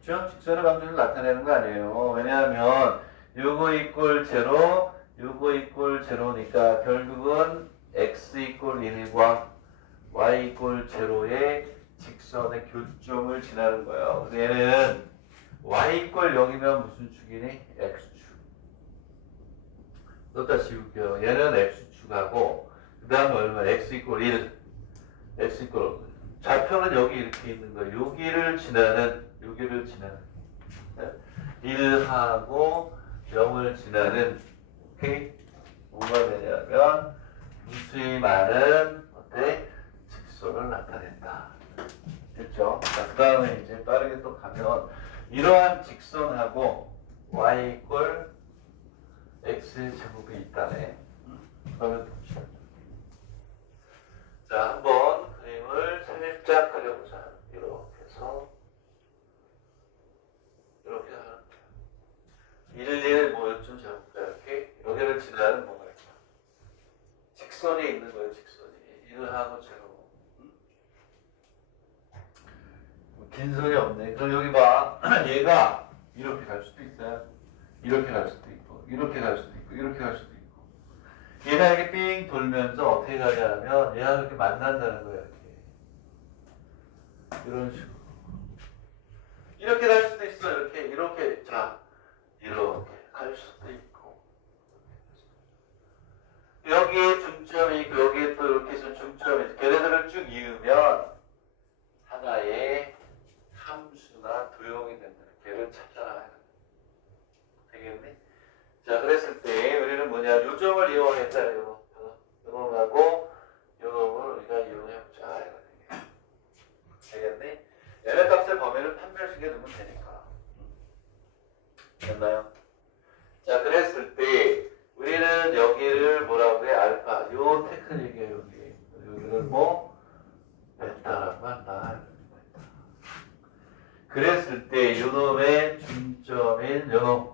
그쵸? 직선의 방정식을 나타내는 거 아니에요. 왜냐하면 요거 이꼴 제로 요거 이꼴 제로니까 결국은 x 이꼴 1과 y 이꼴 제로의 직선의 교점을 지나는 거예요. 그래서 얘는 y 이꼴 0이면 무슨 축이니? x축. 넣다 지울게요. 얘는 x축하고 그 다음에 얼마? x 이꼴 1 x 이꼴 좌표는 여기 이렇게 있는 거예요. 여기를 지나는 1하고 0을 지나는 오케이? 뭐가 되냐면 무수히 많은 어때? 직선을 나타낸다. 됐죠? 자, 그 다음에 이제 빠르게 또 가면 이러한 직선하고 y 이꼴 x의 제곱이 있다네. 그러면 봅시다. 자, 한번 그림을 살짝 그려보자. 이렇게 해서 이렇게 하는 거야. 이거하고 제로. 긴 소리 없네. 그럼 여기 봐. 얘가 이렇게 갈 수도 있어요. 이렇게 갈 수도 있고, 이렇게 갈 수도 있고, 이렇게 갈 수도 있고. 얘가 이렇게 삥 돌면서 어떻게 가냐 하면 얘가 이렇게 만난다는 거야. 이렇게. 이런 식으로. 이렇게 갈 수도 있어. 이렇게. 자, 이렇게 갈 수도 있고. 여기에 중점이 있고, 여기에 또 이렇게 해서 중점이 있고. 걔네들을 쭉 이으면 하나의 함수나 도형이 된다. 걔를 찾아라. 되겠네? 자, 그랬을 때 우리는 뭐냐? 요점을 이용하겠다. 요놈하고 요놈을 우리가 이용해보자. 되겠네? 얘네 값의 범위를 판별식에 넣으면 되니까. 됐나요? 자, 그랬을 때 우리는 여기를 뭐라고 해? 알파. 요 테크닉이에요, 여기. 여기를 뭐? 베타라고 한다. 그랬을 때 요놈의 중점인 요놈.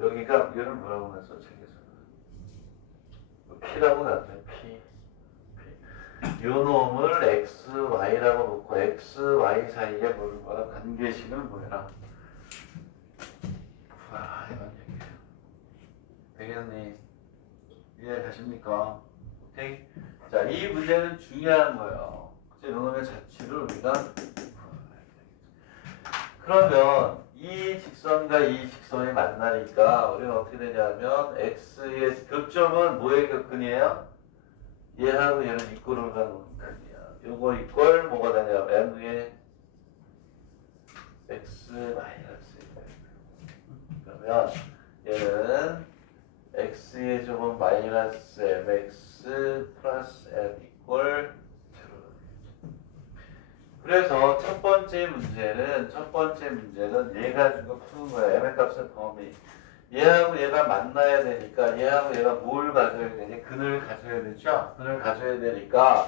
여기가 얘는 뭐라고 놨어? 책에서는. P라고 놨네. P. 요놈을 X, Y라고 놓고 X, Y 사이에 뭐라 관계식은 뭐야? 이런 얘기예요. 되겠니? 이해가십니까? 오케이? 자, 이 문제는 중요한 거예요. 요놈의 자취를 우리가 그러면 이 직선과 이 직선이 만나니까 우리는 어떻게 되냐면 x의 교점은 뭐의 교근이에요? 얘하고 얘는 이꼴을 가는 극이야. 요거 이꼴 뭐가 되냐면 m의 x 마이너스 1. 그러면 얘는 x의 조금 마이너스 mx 플러스 m 이꼴 그래서 첫 번째 문제는 얘 가지고 푸는 거야. m의 값의 범위. 얘하고 얘가 만나야 되니까 얘하고 얘가 뭘 가져야 되니? 근을 가져야 되죠? 근을 가져야 되니까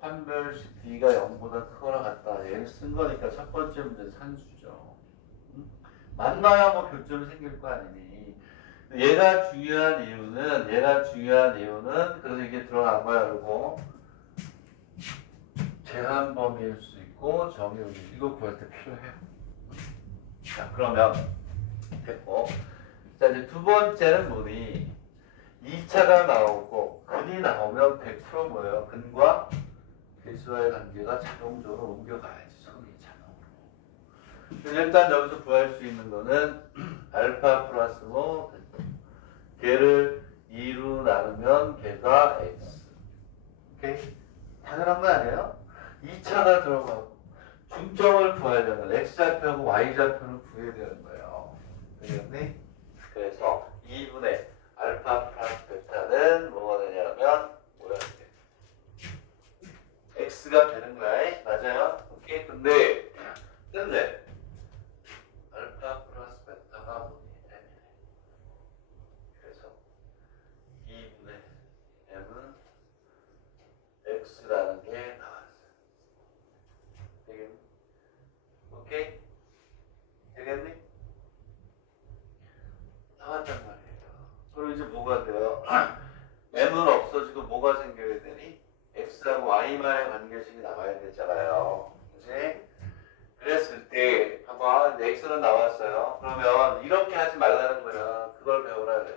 판별식 b가 0보다 크거나 같다. 얘를 쓴 거니까 첫 번째 문제는 산수죠. 응? 만나야 뭐 교점이 생길 거 아니니. 얘가 중요한 이유는 그래서 이게 들어간 거야. 그리고 제한 범위일 수 있고 정의의 이거 구할 때 필요해요. 자, 그러면 됐고. 자, 이제 두 번째는 뭐니? 2차가 나오고 근이 나오면 100% 뭐예요? 근과 개수와의 관계가 자동적으로 옮겨가야지. 선이 자동으로. 일단 여기서 구할 수 있는 거는 알파 플러스 뭐 걔를 2로 나누면 걔가 x. 오케이? 당연한 거 아니에요? 2차가 들어가고 중점을 구해야 되는 x좌표하고 y좌표를 구해야 되는 거예요. 되겠니? 그래서 2분의 알파 플러스 베타는 뭐가 되냐면 뭐야 이게 x가 되는 거야. 맞아요? 오케이? 근데 알파 플러스 베타가 뭐니? m이네. 그래서 2분의 m은 x라는 게 나왔어요. 되겠니? 오케이? 되겠니? 나왔단 말이에요. 그럼 이제 뭐가 돼요? m은 없어지고 뭐가 생겨야 되니? x하고 y만의 관계식이 나와야 되잖아요. 그치? 그랬을 때 봐봐. x는 나왔어요. 그러면 이렇게 하지 말라는 거야. 그걸 배우라 그래.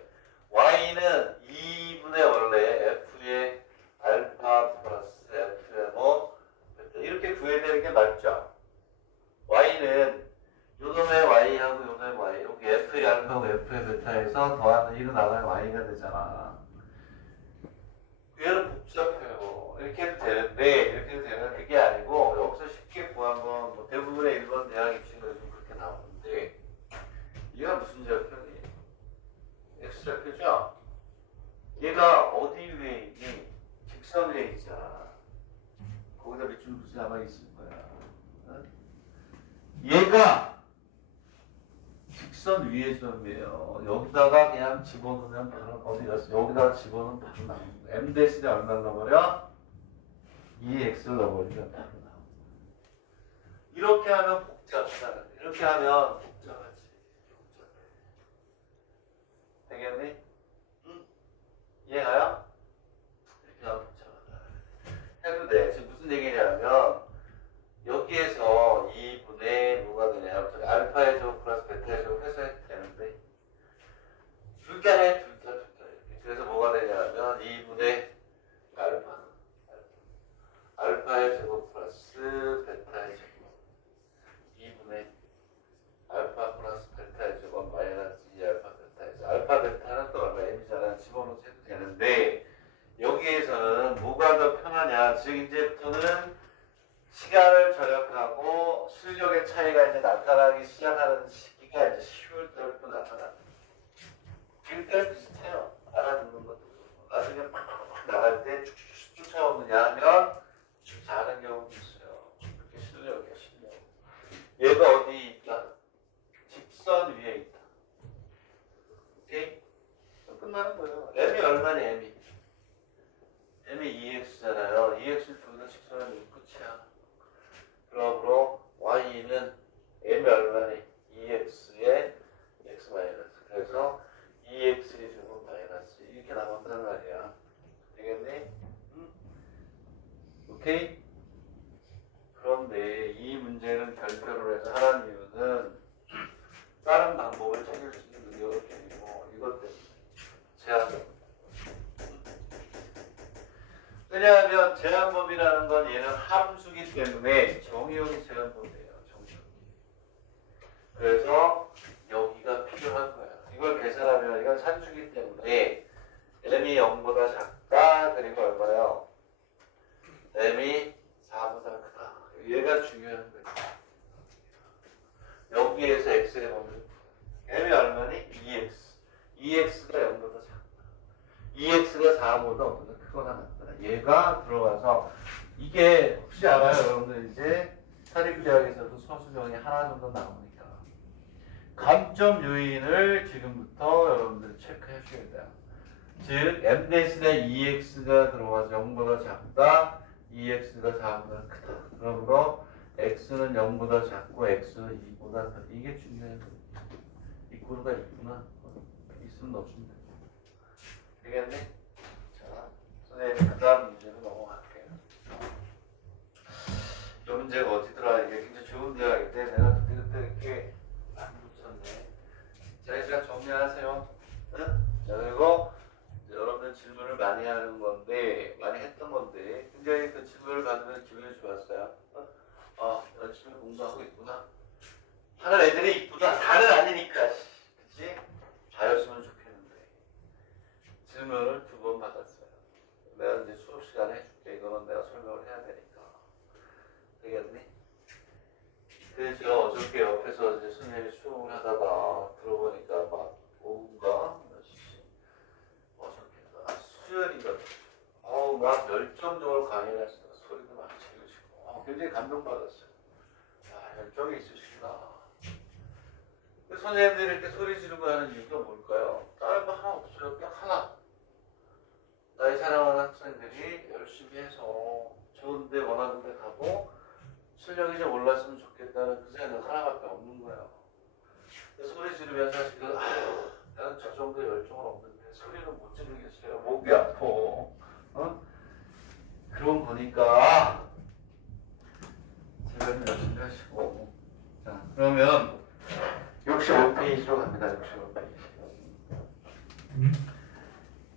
y는 2분의 원래 f의 알파 플러스 f의 뭐 이렇게 구해야 되는 게 맞죠? y는 요놈의 y하고 요놈의 y 여기 f의 알파하고 f의 베타에서 더하면 1은 나가면 y가 되잖아. 얘는 복잡해요. 이렇게 해도 되는데 그게 아니고 여기서 쉽게 구하면 뭐 대부분의 1번 대학 입시는 요즘 그렇게 나오는데 얘가 무슨 좌표니? x좌표죠? 얘가 어디 위에 있니? 직선 위에 있잖아. 거기다 밑줄 붙이 남아있을 거야. 응? 얘가 직선 위의 점이에요. 여기다가 그냥 집어넣으면 바로 어디 갔어? 여기다가 집어넣으면 바로 나오는 거야. m 대신에 얼마를 넣어버려? 2x를 넣어버리면 바로 나오는 거야. 이렇게 하면 복잡하다. 이렇게 하면 복잡하지. 복잡해. 되겠니? 응? 이해가요? 이렇게 하면 복잡하다. 되는데 지금 무슨 얘기냐면 여기에서 2분의 뭐가 되냐 알파의 제곱 플러스 베타의 제곱 해서 되는데 둘 다 해, 둘 다 이렇게. 그래서 뭐가 되냐면 2분의 알파의 제곱 플러스 베타의 제곱 2분의 알파 플러스 베타의 제곱 마이너스 2알파 베타의 제곱 알파 베타는 또 얼마 m이잖아 집어넣어서 해도 되는데 여기에서는 뭐가 더 편하냐 즉 이제부터는 시간을 절약하고 실력의 차이가 이제 나타나기 시작하는 시기가 이제 10월 때부터 나타나 일단 비슷해요 알아듣는 것도 나중에 막 나갈 때 쭉쭉 쫓아오느냐 하면 잘하는 경우도 있어요 그렇게 실력이야 실력 얘가 어디 있다 직선 위에 있다 오케이? 끝나는 거예요 m이 얼마니 m이 EX잖아요. EX를 둘다 직선을 놓으면 끝이야. 그러므로 Y는 M이 얼마니? EX의 X 마이너스. 그래서 EX의 제곱 마이너스. 이렇게 나온단 말이야. 되겠니? 응? 오케이? 그런데 이 문제는 별표를 해서 하라는 이유는 다른 방법을 찾을 수 있는 이렇게 이것 때문에 제한. 왜냐하면 제한법이라는 건 얘는 함수기 때문에 정의역이 제한법이에요. 정의역이. 그래서 여기가 필요한 거야. 이걸 계산하면 이건 산수기 때문에 m이 0보다 작다. 그리고 얼마요? m이 4보다 크다. 얘가 중요한 거야. 여기에서 x의 범위 m이 얼마니? 2x. 2x가 0보다 작다. 2x가 4보다 어떤 크거나 같다. 얘가 들어가서 이게 혹시 알아요? 여러분들 이제 사립대학에서도 서술형이 하나 정도 나오니까 감점 요인을 지금부터 여러분들 체크해 주셔야 돼요. 즉 m 대신에 2x가 들어가서 0보다 작다 2x가 4보다 크다. 그러므로 x는 0보다 작고 x는 2보다 크다. 이게 중요해요. 이 코드가 있구나. 있으면 넣어주면 돼. 되겠니? 자, 선생님 그 다음 문제로 넘어갈게요. 이 문제가 어디더라? 이게 굉장히 좋은 대학인데 내가 그때 이렇게 안 붙였네. 자, 이제 정리하세요. 응? 자, 그리고 여러분들 질문을 많이 하는 건데 많이 했던 건데 굉장히 그 질문을 받으면 기분이 좋았어요. 열심히 공부하고 있구나 하는 애들이 있구나. 다는 아니니까. 그치? 잘했으면 좋겠는데 질문을 2번 받았어요. 내가 이제 수업 시간에 해줄게. 이거는 내가 설명을 해야 되니까. 되겠니? 그래서 제가 어저께 옆에서 이제 선생님이 수업을 하다가 들어보니까 막 오후인가 몇 시? 어저께 수요일이거든. 막 열정적으로 강의를 했어요. 소리도 많이 지르시고 굉장히 감동받았어요. 열정이 있으시구나. 선생님들이 이렇게 소리 지르고 하는 이유가 뭘까요? 다른 거 하나 없어요. 딱 하나. 나의 사랑하는 학생들이 열심히 해서 좋은데 원하는 데 가고 실력이 좀 올랐으면 좋겠다는 그 생각 하나밖에 없는 거예요. 소리 지르면서 사실 나는 저 정도 열정은 없는데 소리는 못 지르겠어요. 목이 아파. 그런 거니까 제가 좀 열심히 하시고. 자, 그러면 65페이지로 갑니다. 65페이지.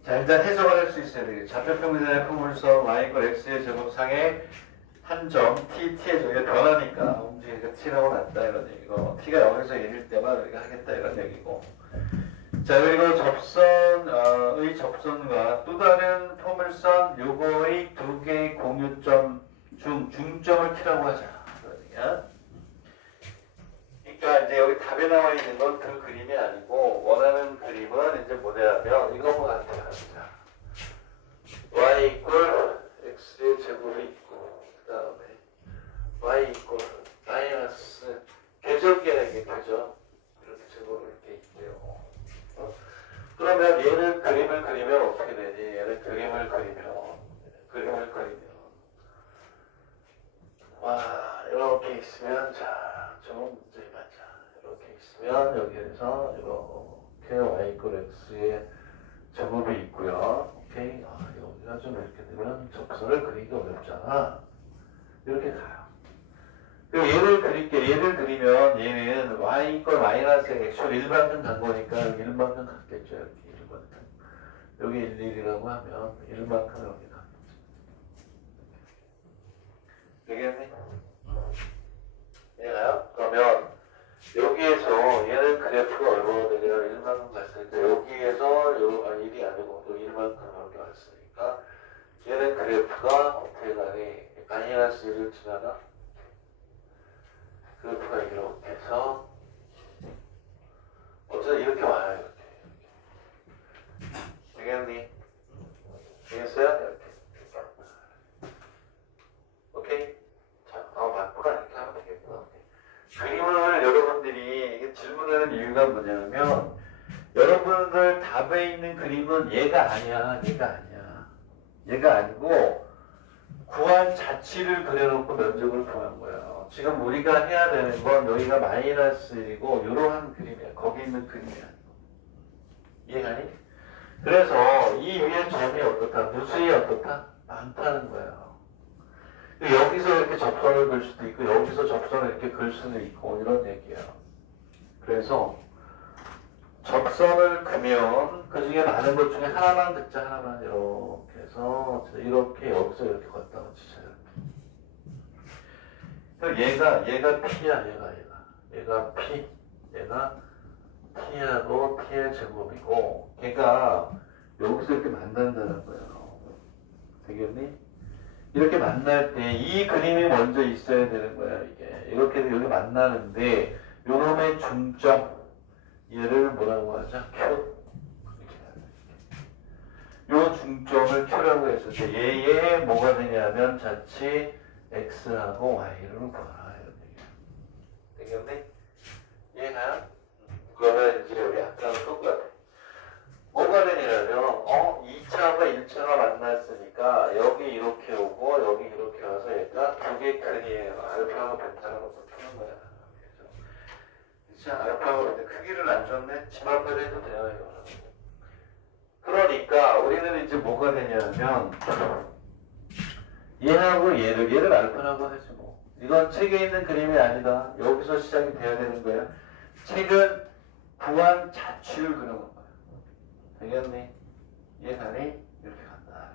자, 일단 해석을 할 수 있어야 되겠죠. 좌표평면의 포물선 y = x의 제곱상의 한 점 t의 저게 변하니까 움직이니까 t라고 났다 이런 얘기고 t가 0에서 1일 때만 우리가 하겠다 이런 얘기고. 자, 그리고 접선의 접선과 또 다른 포물선 요거의 두 개의 공유점 중점을 t라고 하자 그런 얘기야. 그러니까 이제 여기 답에 나와 있는 건 그 그림이 아니고 원하는 그림은 이제 뭐냐면 이거 같아요. y = x의 제곱이 있고 그 다음에 y = 마이너스 궤적이야 이게 궤적 이렇게 제곱이 이렇게 있대요. 그러면 얘는 그림을 그리면 어떻게 되니? 얘는 그림을 그리면 와 이렇게 있으면 자 좋은 문제 맞아. 이렇게 있으면 여기에서 이렇게 y = x의 제곱이 있고요. 오케이. 여기가 얘가 좀 이렇게 되면 접선을 그리기가 어렵잖아. 이렇게 가요. 그리고 얘를 그릴게. 얘를 그리면 얘는 y 이퀄 마이너스 x 일반근 간 거니까 일반근 갔겠죠. 이렇게 1만큼. 여기 1,1이라고 하면 1만큼 여기 가겠죠. 되겠니? 얘가요? 그러면 여기에서 얘는 그래프가 얼마나 되냐면 1만큼 갔으니까 여기에서 요 1이 아니고 또 1만큼 이렇게 왔으니까 얘는 그래프가 어떻게 가니? 마이너스 1을 지나가? 그래프가 이렇게 해서 어쨌든 이렇게 와요. 이렇게. 되겠니? 되겠어요? 이렇게. 오케이? 자, 맞구나. 이렇게 하면 되겠구나. 그림을 여러분들이 이게 질문하는 이유가 뭐냐면 여러분들 답에 있는 그림은 얘가 아니야. 얘가 아니야. 얘가 아니고 구한 자치를 그려놓고 면적을 구한 거예요. 지금 우리가 해야 되는 건 여기가 마이너스 1이고 이러한 그림이야. 거기 있는 그림이야. 이해가니? 그래서 이 위에 점이 어떻다? 무수히 어떻다? 많다는 거예요. 여기서 이렇게 접선을 그을 수도 있고 여기서 접선을 이렇게 그을 수도 있고 이런 얘기예요. 그래서 접선을 그면 그 중에 많은 것 중에 하나만 긋자. 하나만 이렇게 해서 이렇게 여기서 이렇게 걷다 붙이자. 얘가 P야. 얘가 P. 얘가 T하고 T의 제곱이고 걔가 여기서 이렇게 만난다는 거예요. 되겠니? 이렇게 만날 때 이 그림이 먼저 있어야 되는 거야. 이게 이렇게 여기 만나는데 요놈의 중점 얘를 뭐라고 하자? Q. 요 중점을 Q라고 했을 때 얘의 뭐가 되냐면 자칫 X하고 Y를 구하라. 이런 얘기야. 되겠니? 얘가 그러면 이제 우리 아까랑 똑같아. 뭐가 되냐면 2차와 1차가 만났으니까 여기 이렇게 오고 여기 이렇게 와서 얘가 두 개 크기예요. 알파하고 베타라고 푸는 거야. 자, 알파하고 베타 크기를 안 줬네? 집합을 해도 돼요. 이거는. 그러니까 우리는 이제 뭐가 되냐면 얘하고 얘를 알파라고 하지 뭐. 이건 책에 있는 그림이 아니다. 여기서 시작이 돼야 되는 거야. 책은 구한 자취를 그려놓은 거야. 되겠니? 이해가니? 이렇게 간다.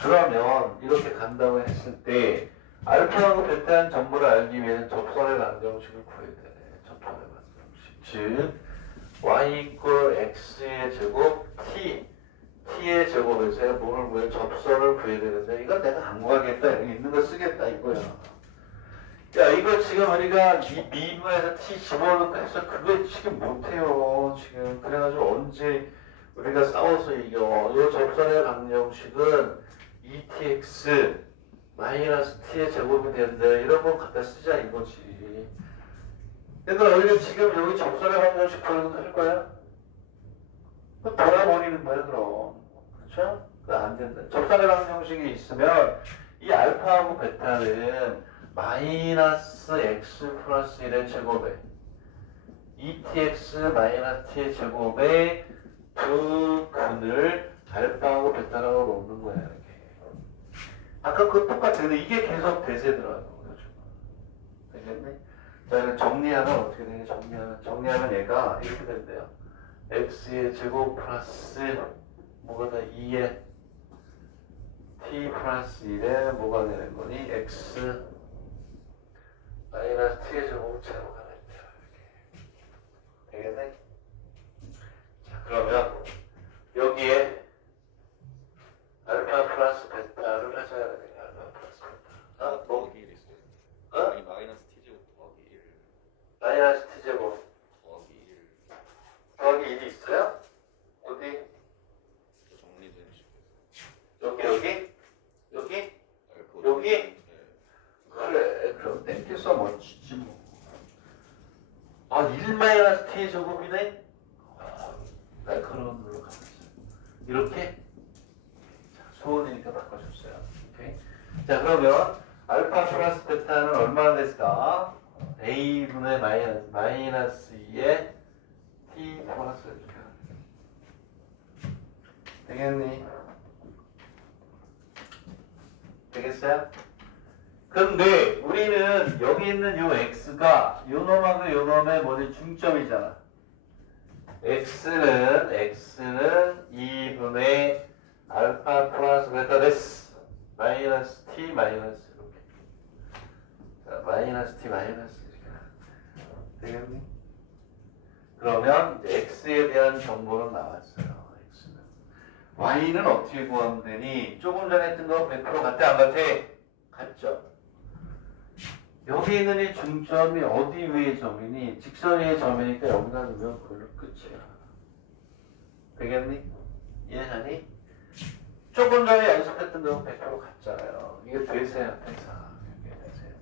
그러면 이렇게 간다고 했을 때 알파하고 베타는 전부를 알기 위해서는 접선의 방정식을 구해야 되네. 접선의 방정식. 즉 y 이퀄 x의 제곱 t의 제곱에서 뭐를 구해? 접선을 구해야 되는데 이건 내가 안 구하겠다. 여기 있는 거 쓰겠다 이거야. 야 이거 지금 우리가 이 미분에서 t 집어넣고 해서 그거 지금 못해요. 지금 그래가지고 언제 우리가 싸워서 이겨. 이 접선의 방정식은 2tx 마이너스 t의 제곱이 된다. 이런 거 갖다 쓰자 이거지. 얘들아 우리가 지금 여기 접선의 방정식 할 거야? 돌아버리는 거야 그럼. 그렇죠? 그거 안 된다. 접선의 방정식이 있으면 이 알파하고 베타는 마이너스 x 플러스 1의 제곱에 2tx 마이너스 t의 제곱에 두 근을 알파하고 베타라고 놓는 거야 이렇게. 아까 그거 똑같은데 이게 계속 대세더라고. 그렇죠? 되겠네? 자 이거 정리하면 어떻게 되냐? 정리하면 얘가 이렇게 된대요. x의 제곱 플러스 뭐가 다 2의 t 플러스 1에 뭐가 되는 거니? x 마이너스 t의 제곱 제로가 된대요. 이렇게. 되겠네? 자 그러면 여기에 알파 플러스 베타를 하셔야 되겠네. 알파 플러스 베타. 뭐? 더하기 1 있어요. 어? 이 마이너스 t제곱 더하기 1 마이너스 t제곱 더하기 1 더하기 1이 있어요? 어디? 정리된 식에서 여기? 알파 여기? 네. 그래 그럼 땡겨서 멋지지 뭐. 아 1 마이너스 t의 제곱이네? 날카로운 걸로 가봤어요. 이렇게? 자, 소원이니까 바꿔줬어요. 오케이. 자 그러면 알파 플러스 베타는 얼마나 됐을까? a분의 마이너스 2의 t 플러스 이렇게 되겠니? 되겠어요? 근데 우리는 여기 있는 요 x가 요 놈하고 요 놈의 뭐지 중점이잖아. x는 2분의 알파 플러스 베타 데스 마이너스 t 마이너스 이렇게. 자, 마이너스 t 마이너스 이렇게. 되겠니? 그러면 이제 x에 대한 정보는 나왔어요. x는. y는 어떻게 구하면 되니? 조금 전에 했던 거 100% 같아 안 같아? 같죠? 여기 있는 이 중점이 어디 위의 점이니? 직선 위의 점이니까 여기다 넣으면 그걸로 끝이야. 되겠니? 이해하니? 조금 전에 연습했던 거 100% 같잖아요. 이게 되세요, 대사.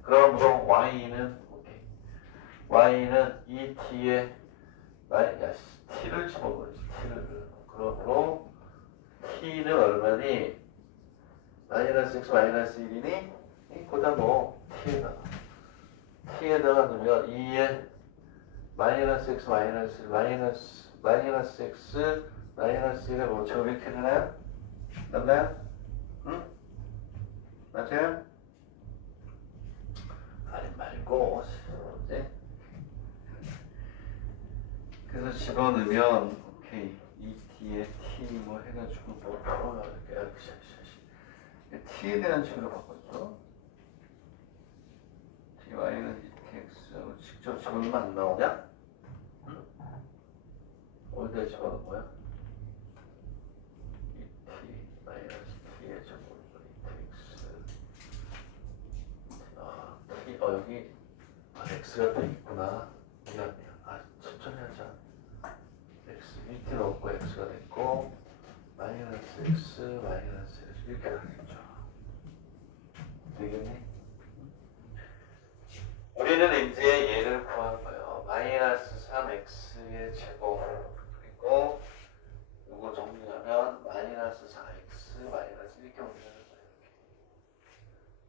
그럼 y는 오케이. y는 이 t에 t를 집어버리지. t를. 그러므로 t는 얼마니? 마이너스 x 마이너스 1이니? 거기다 넣어. t에다가 넣으면 2에 마이너스 x 마이너스 마이너스 x 마이너스 1에 뭐 저거 이렇게 되나요? 맞나요? 응? 맞아요? 아니 말고 이제 그래서 집어넣으면 오케이 2t에 t 뭐 해가지고 뭐 풀어요 이렇게 t에 대한 식으로 바꿨죠. y는 2tx하고 직접 집어넣으면 안 나오냐? 응? 어디다 집어넣은 거야? 2t 마이너스 t의 제곱은 2tx t 여기 x가 또 있구나. 미안 천천히 하자. x 2t 넣고 x가 됐고 마이너스 x 마이너스 x 이렇게 하겠죠. 되겠니? 우리는 이제 얘를 구한 거예요. 마이너스 3x의 제곱 그리고 이거 정리하면 마이너스 4x 마이너스 이렇게 옮기는 거예요.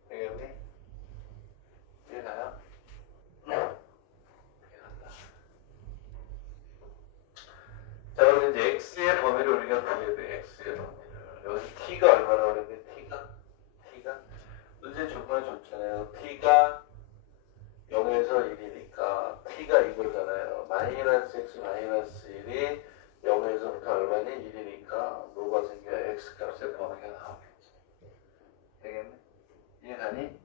되겠니? 이해가요? 이해간다. 자 그럼 이제 x의 범위를 우리가 구해야 돼. x의 범위를. 여기 t가 얼마나 오는데 t가 문제 조건이 좋잖아요. t가 0에서 1이니까 t가 이거잖아요. 마이너스 x 마이너스 1이 0에서부터 얼마니? 1이니까 뭐가 생겨요? x 값의 범위가 나오겠지. 되겠네? 이해가니?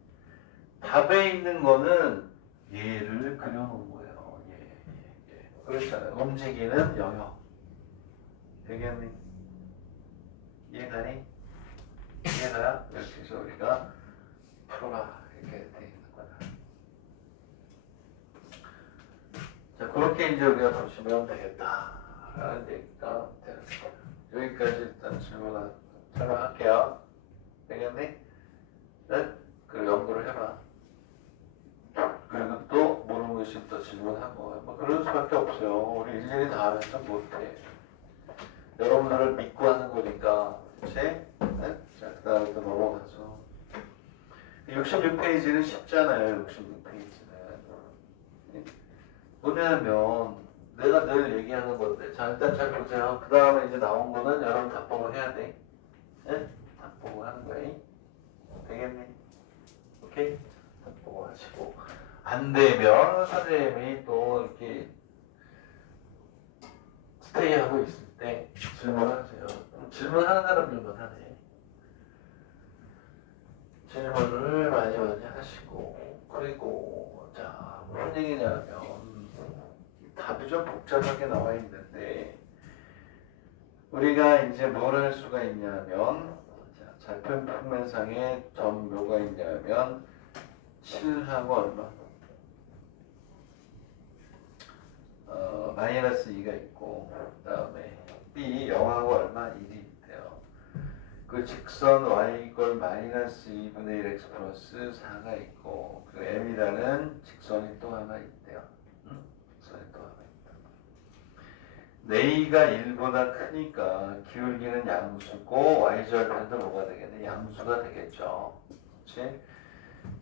답에 있는 거는 얘를 그려놓은 거예요. 예. 그렇잖아요. 움직이는 영역. 되겠니? 이해가니? 이해가요? 이렇게 해서 우리가 풀어라. 이렇게 돼 있는 거다. 자, 그렇게 이제 우리가 보시면 되겠다. 라는 얘기가 되는 거예요. 여기까지 일단 질문 설명할게요. 되겠니? 네? 그리고 연구를 해봐. 그리고 또 모르는 거 있으면 또 질문하고. 뭐 그럴 수밖에 없어요. 우리 일일이 다 하면 좀 못해. 여러분들을 믿고 하는 거니까. 그치? 네? 자, 그 다음에 또 넘어가서. 66페이지는 쉽잖아요. 66페이지는. 뭐냐면 내가 늘 얘기하는 건데 자 일단 잘 보세요. 그 다음에 이제 나온 거는 여러분 답보고 해야 돼. 네? 답보고 하는 거야. 되겠니? 오케이? 답보고 하시고 안 되면 선생님이 또 이렇게 스테이하고 있을 때 질문하세요. 질문하는 사람들만 하네. 질문을 많이 하시고 그리고 자 무슨 얘기냐면 답이 좀 복잡하게 나와 있는데 우리가 이제 뭘 할 수가 있냐면 자, 좌표 평면상에 점 묘가 있냐면 7하고 얼마? 마이너스 2가 있고 그 다음에 B 0하고 얼마? 1이 있대요. 그 직선 y 이퀄 마이너스 2분의 1 x 플러스 4가 있고 그 m이라는 직선이 또 하나 있대요. 직선이 또 하나 있다. 네이가 1보다 크니까 기울기는 양수고 y절편도 뭐가 되겠네? 양수가 되겠죠. 그렇지?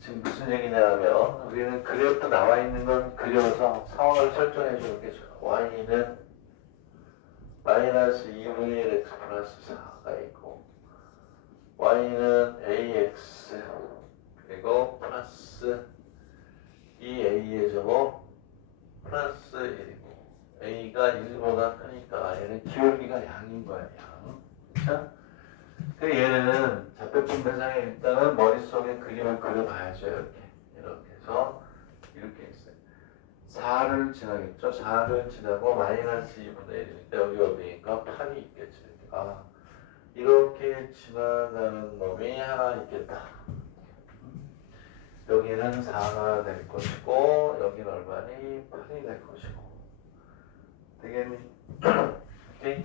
지금 무슨 얘기냐면 우리는 그래프 나와 있는 건 그려서 상황을 설정해 주는 게 좋아. y는 마이너스 2분의 1 x 플러스 4가 있고 y는 ax 그리고 플러스 2a의 제곱 플러스 1이고 a가 1보다 크니까 얘는 기울기가 양인 거야, 양. 그쵸? 그 얘는 좌표분배상에 일단은 머릿속에 그림을 그려봐야죠. 이렇게 해서 이렇게 있어요. 4를 지나겠죠. 4를 지나고 마이너스 2분의 1이니까 여기 어디니까 8이 있겠죠. 아, 이렇게 지나가는 놈이 하나 있겠다. 여기는 4가 될 것이고 여기는 얼마니? 8이 될 것이고. 되겠니? 오케이?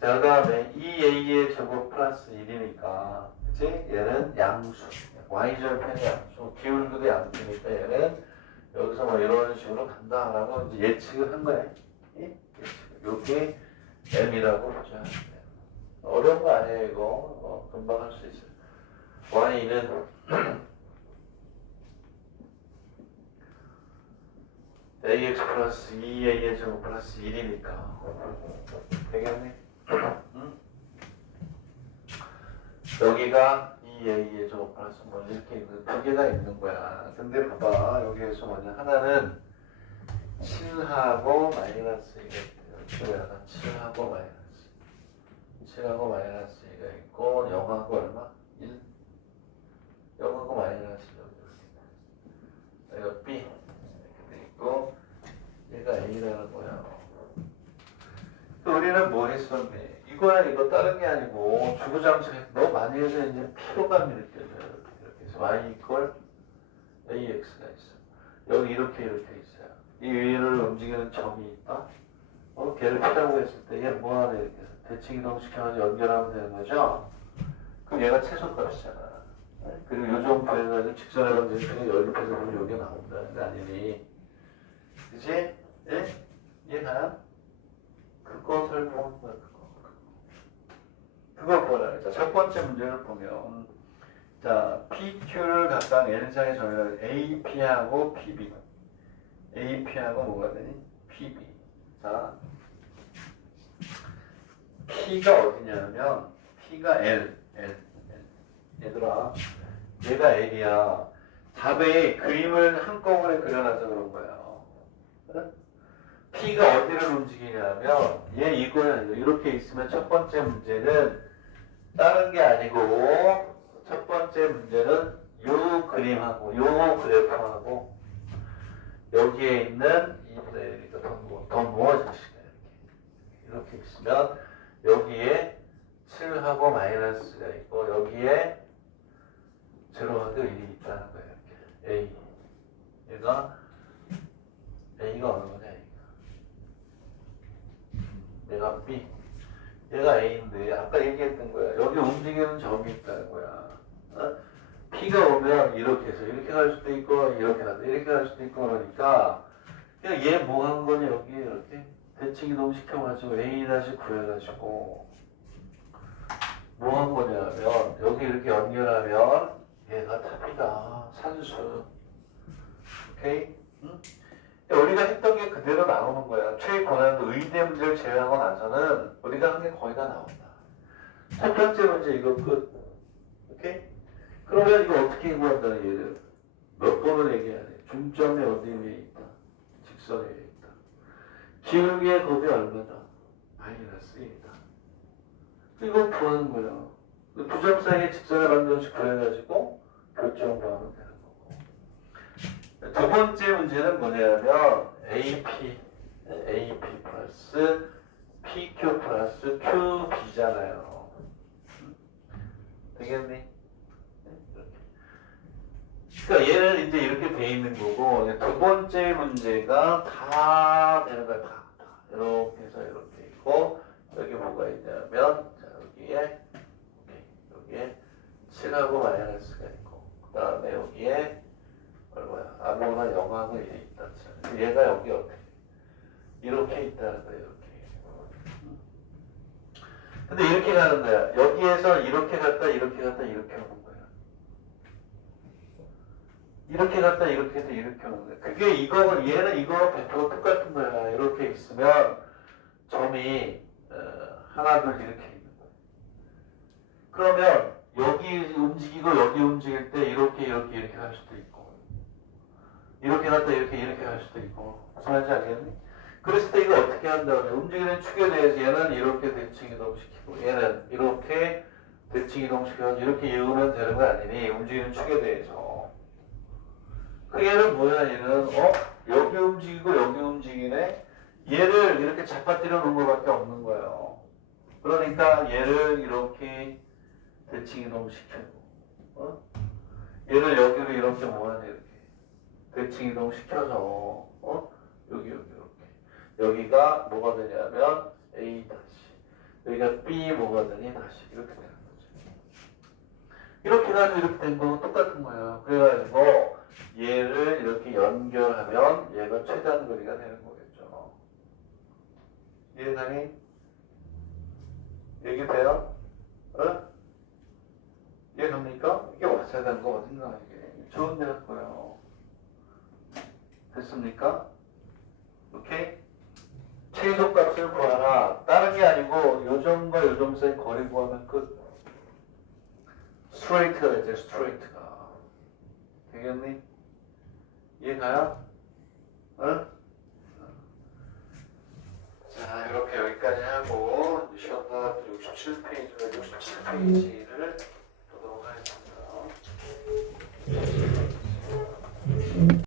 자, 그 다음에 2a의 제곱 플러스 1이니까 그치? 얘는 양수, y절편의 양수, 기울기도 양수니까 얘는 여기서 뭐 이런 식으로 간다라고 이제 예측을 한 거야. 예측. 요게 m이라고 보자. 어려운 거 아니에요 이거. 금방 할 수 있어요. y는 ax 플러스 2a의 제곱 플러스 1이니까 되겠니? 응? 여기가 2a의 제곱 플러스 뭐 이렇게 있는 두 개가 있는 거야. 근데 봐봐 여기에서 뭐냐 하나는 7하고 마이너스 2가 있대요. 약간 7하고 마이너스 7하고 마이너스 2가 있고 0하고 얼마? 1 0하고 마이너스 여기 b 이렇게 돼 있고 얘가 a라는 거야. 우리는 뭐 했었니? 이거야 이거 다른 게 아니고 주구장창 너무 많이 해서 이제 피로감이 느껴져요. 이렇게 해서 y 이퀄 ax가 있어. 여기 이렇게 있어요. 이 위를 움직이는 점이 있다. 걔를 피라고 했을 때 얘 뭐하네 이렇게 해서 대칭 이동시켜가지고 연결하면 되는 거죠. 그럼 얘가 최소값이잖아. 그리고 요정 구해가지고 직선에 던지니까 연립해서 보면 여기 나온다. 아니니, 그치? 예? 얘가 그거 설명한 거야. 그거 보라. 자, 첫 번째 문제를 보면, 자, PQ를 각각 N상의 점이라고 AP하고 PB. AP하고 뭐가 되니? PB. 자, P가 어디냐면, P가 L. 얘들아, 얘가 L이야. 답에 그림을 한꺼번에 그려놔서 그런 거야. P가 어디를 움직이냐면 얘 이거야. 이렇게 있으면 첫 번째 문제는 다른 게 아니고 첫 번째 문제는 요 그림하고 요 그래프하고 여기에 있는 이 더 모아질 시간 이렇게 있으면 여기에 7하고 마이너스가 있고 여기에 제로하고 1이 있다는 거예요. 이렇게 A 얘가 A가 어느 거냐 얘가 B 얘가 A인데 아까 얘기했던 거야. 여기 움직이는 점이 있다는 거야. P가 오면 이렇게 해서 이렇게 갈 수도 있고 이렇게 간다 이렇게 갈 수도 있고 그러니까 그냥 얘 뭐 한 거냐 여기 이렇게 대칭 이동시켜가지고 A 다시 구해가지고 뭐 한 거냐면 여기 이렇게 연결하면 얘가 답이다. 산수. 오케이? 응? 우리가 했던 게 그대로 나오는 거야. 최고난도 의대 문제를 제외하고 나서는 우리가 한 게 거의 다 나온다. 첫 번째 문제 이거 끝. 오케이? 그러면 이거 어떻게 구한다는 얘를 몇 번을 얘기해야 돼? 중점이 어디 위에 있다? 직선 위에 있다. 기울기의 곱이 얼마다? 마이너스 1이다. 이거 구하는 거야. 두 점 사이에 직선을 한 점씩 구해가지고 교점 구하면 되는 거고. 두 번째 문제는 뭐냐면 AP 플러스 PQ 플러스 QB잖아요. 되겠니? 그러니까 얘는 이제 이렇게 돼 있는 거고 두 번째 문제가 다 되는 거야. 다. 이렇게 해서 이렇게 있고 여기 뭐가 있냐면 자, 여기에 7하고 마이너스가 있고 그 다음에 여기에 얼마야? 아무거나 0하고 1이 있다. 얘가 여기 어떻게? 이렇게 있다는 거야. 이렇게. 근데 이렇게 가는 거야. 여기에서 이렇게 갔다 이렇게 갔다 이렇게 오는 거야. 이렇게 갔다 이렇게 갔다 이렇게 오는 거야. 그게 이거는 얘는 이거랑 100% 똑같은 거야. 이렇게 있으면 점이 하나 둘 이렇게 있는 거야. 그러면 여기 움직이고 여기 움직일 때 이렇게 할 수도 있고 이렇게 갔다 이렇게 할 수도 있고 무슨 말인지 알겠니? 그랬을 때 이거 어떻게 한다고 해? 움직이는 축에 대해서 얘는 이렇게 대칭 이동시키고 얘는 이렇게 대칭 이동시켜서 이렇게 이으면 되는 거 아니니? 움직이는 축에 대해서 그 얘는 뭐야 얘는 여기 움직이고 여기 움직이네 얘를 이렇게 잡아뜨려 놓은 것밖에 없는 거예요. 그러니까 얘를 이렇게 대칭 이동시키고 얘를 여기로 이렇게 모아내 이렇게 대칭 이동시켜서 여기 이렇게 여기가 뭐가 되냐면 A 다시 여기가 B 뭐가 되니 다시 이렇게 되는 거죠. 이렇게 해가지고 이렇게 된 거는 똑같은 거예요. 그래가지고 얘를 이렇게 연결하면 얘가 최단 거리가 되는 거겠죠. 이해가니? 얘기돼요? 이해갑니까? 이게 왔어야 되는 거거든요. 이게 좋은 데 같고요. 됐습니까? 오케이? 최소값을 구하라. 다른 게 아니고 요점과 요점 사이 거리 구하면 끝. 스트레이트가 되죠. 스트레이트가. 되겠니? 이해가요? 응? 자, 이렇게 여기까지 하고 시험답 67페이지가 67페이지를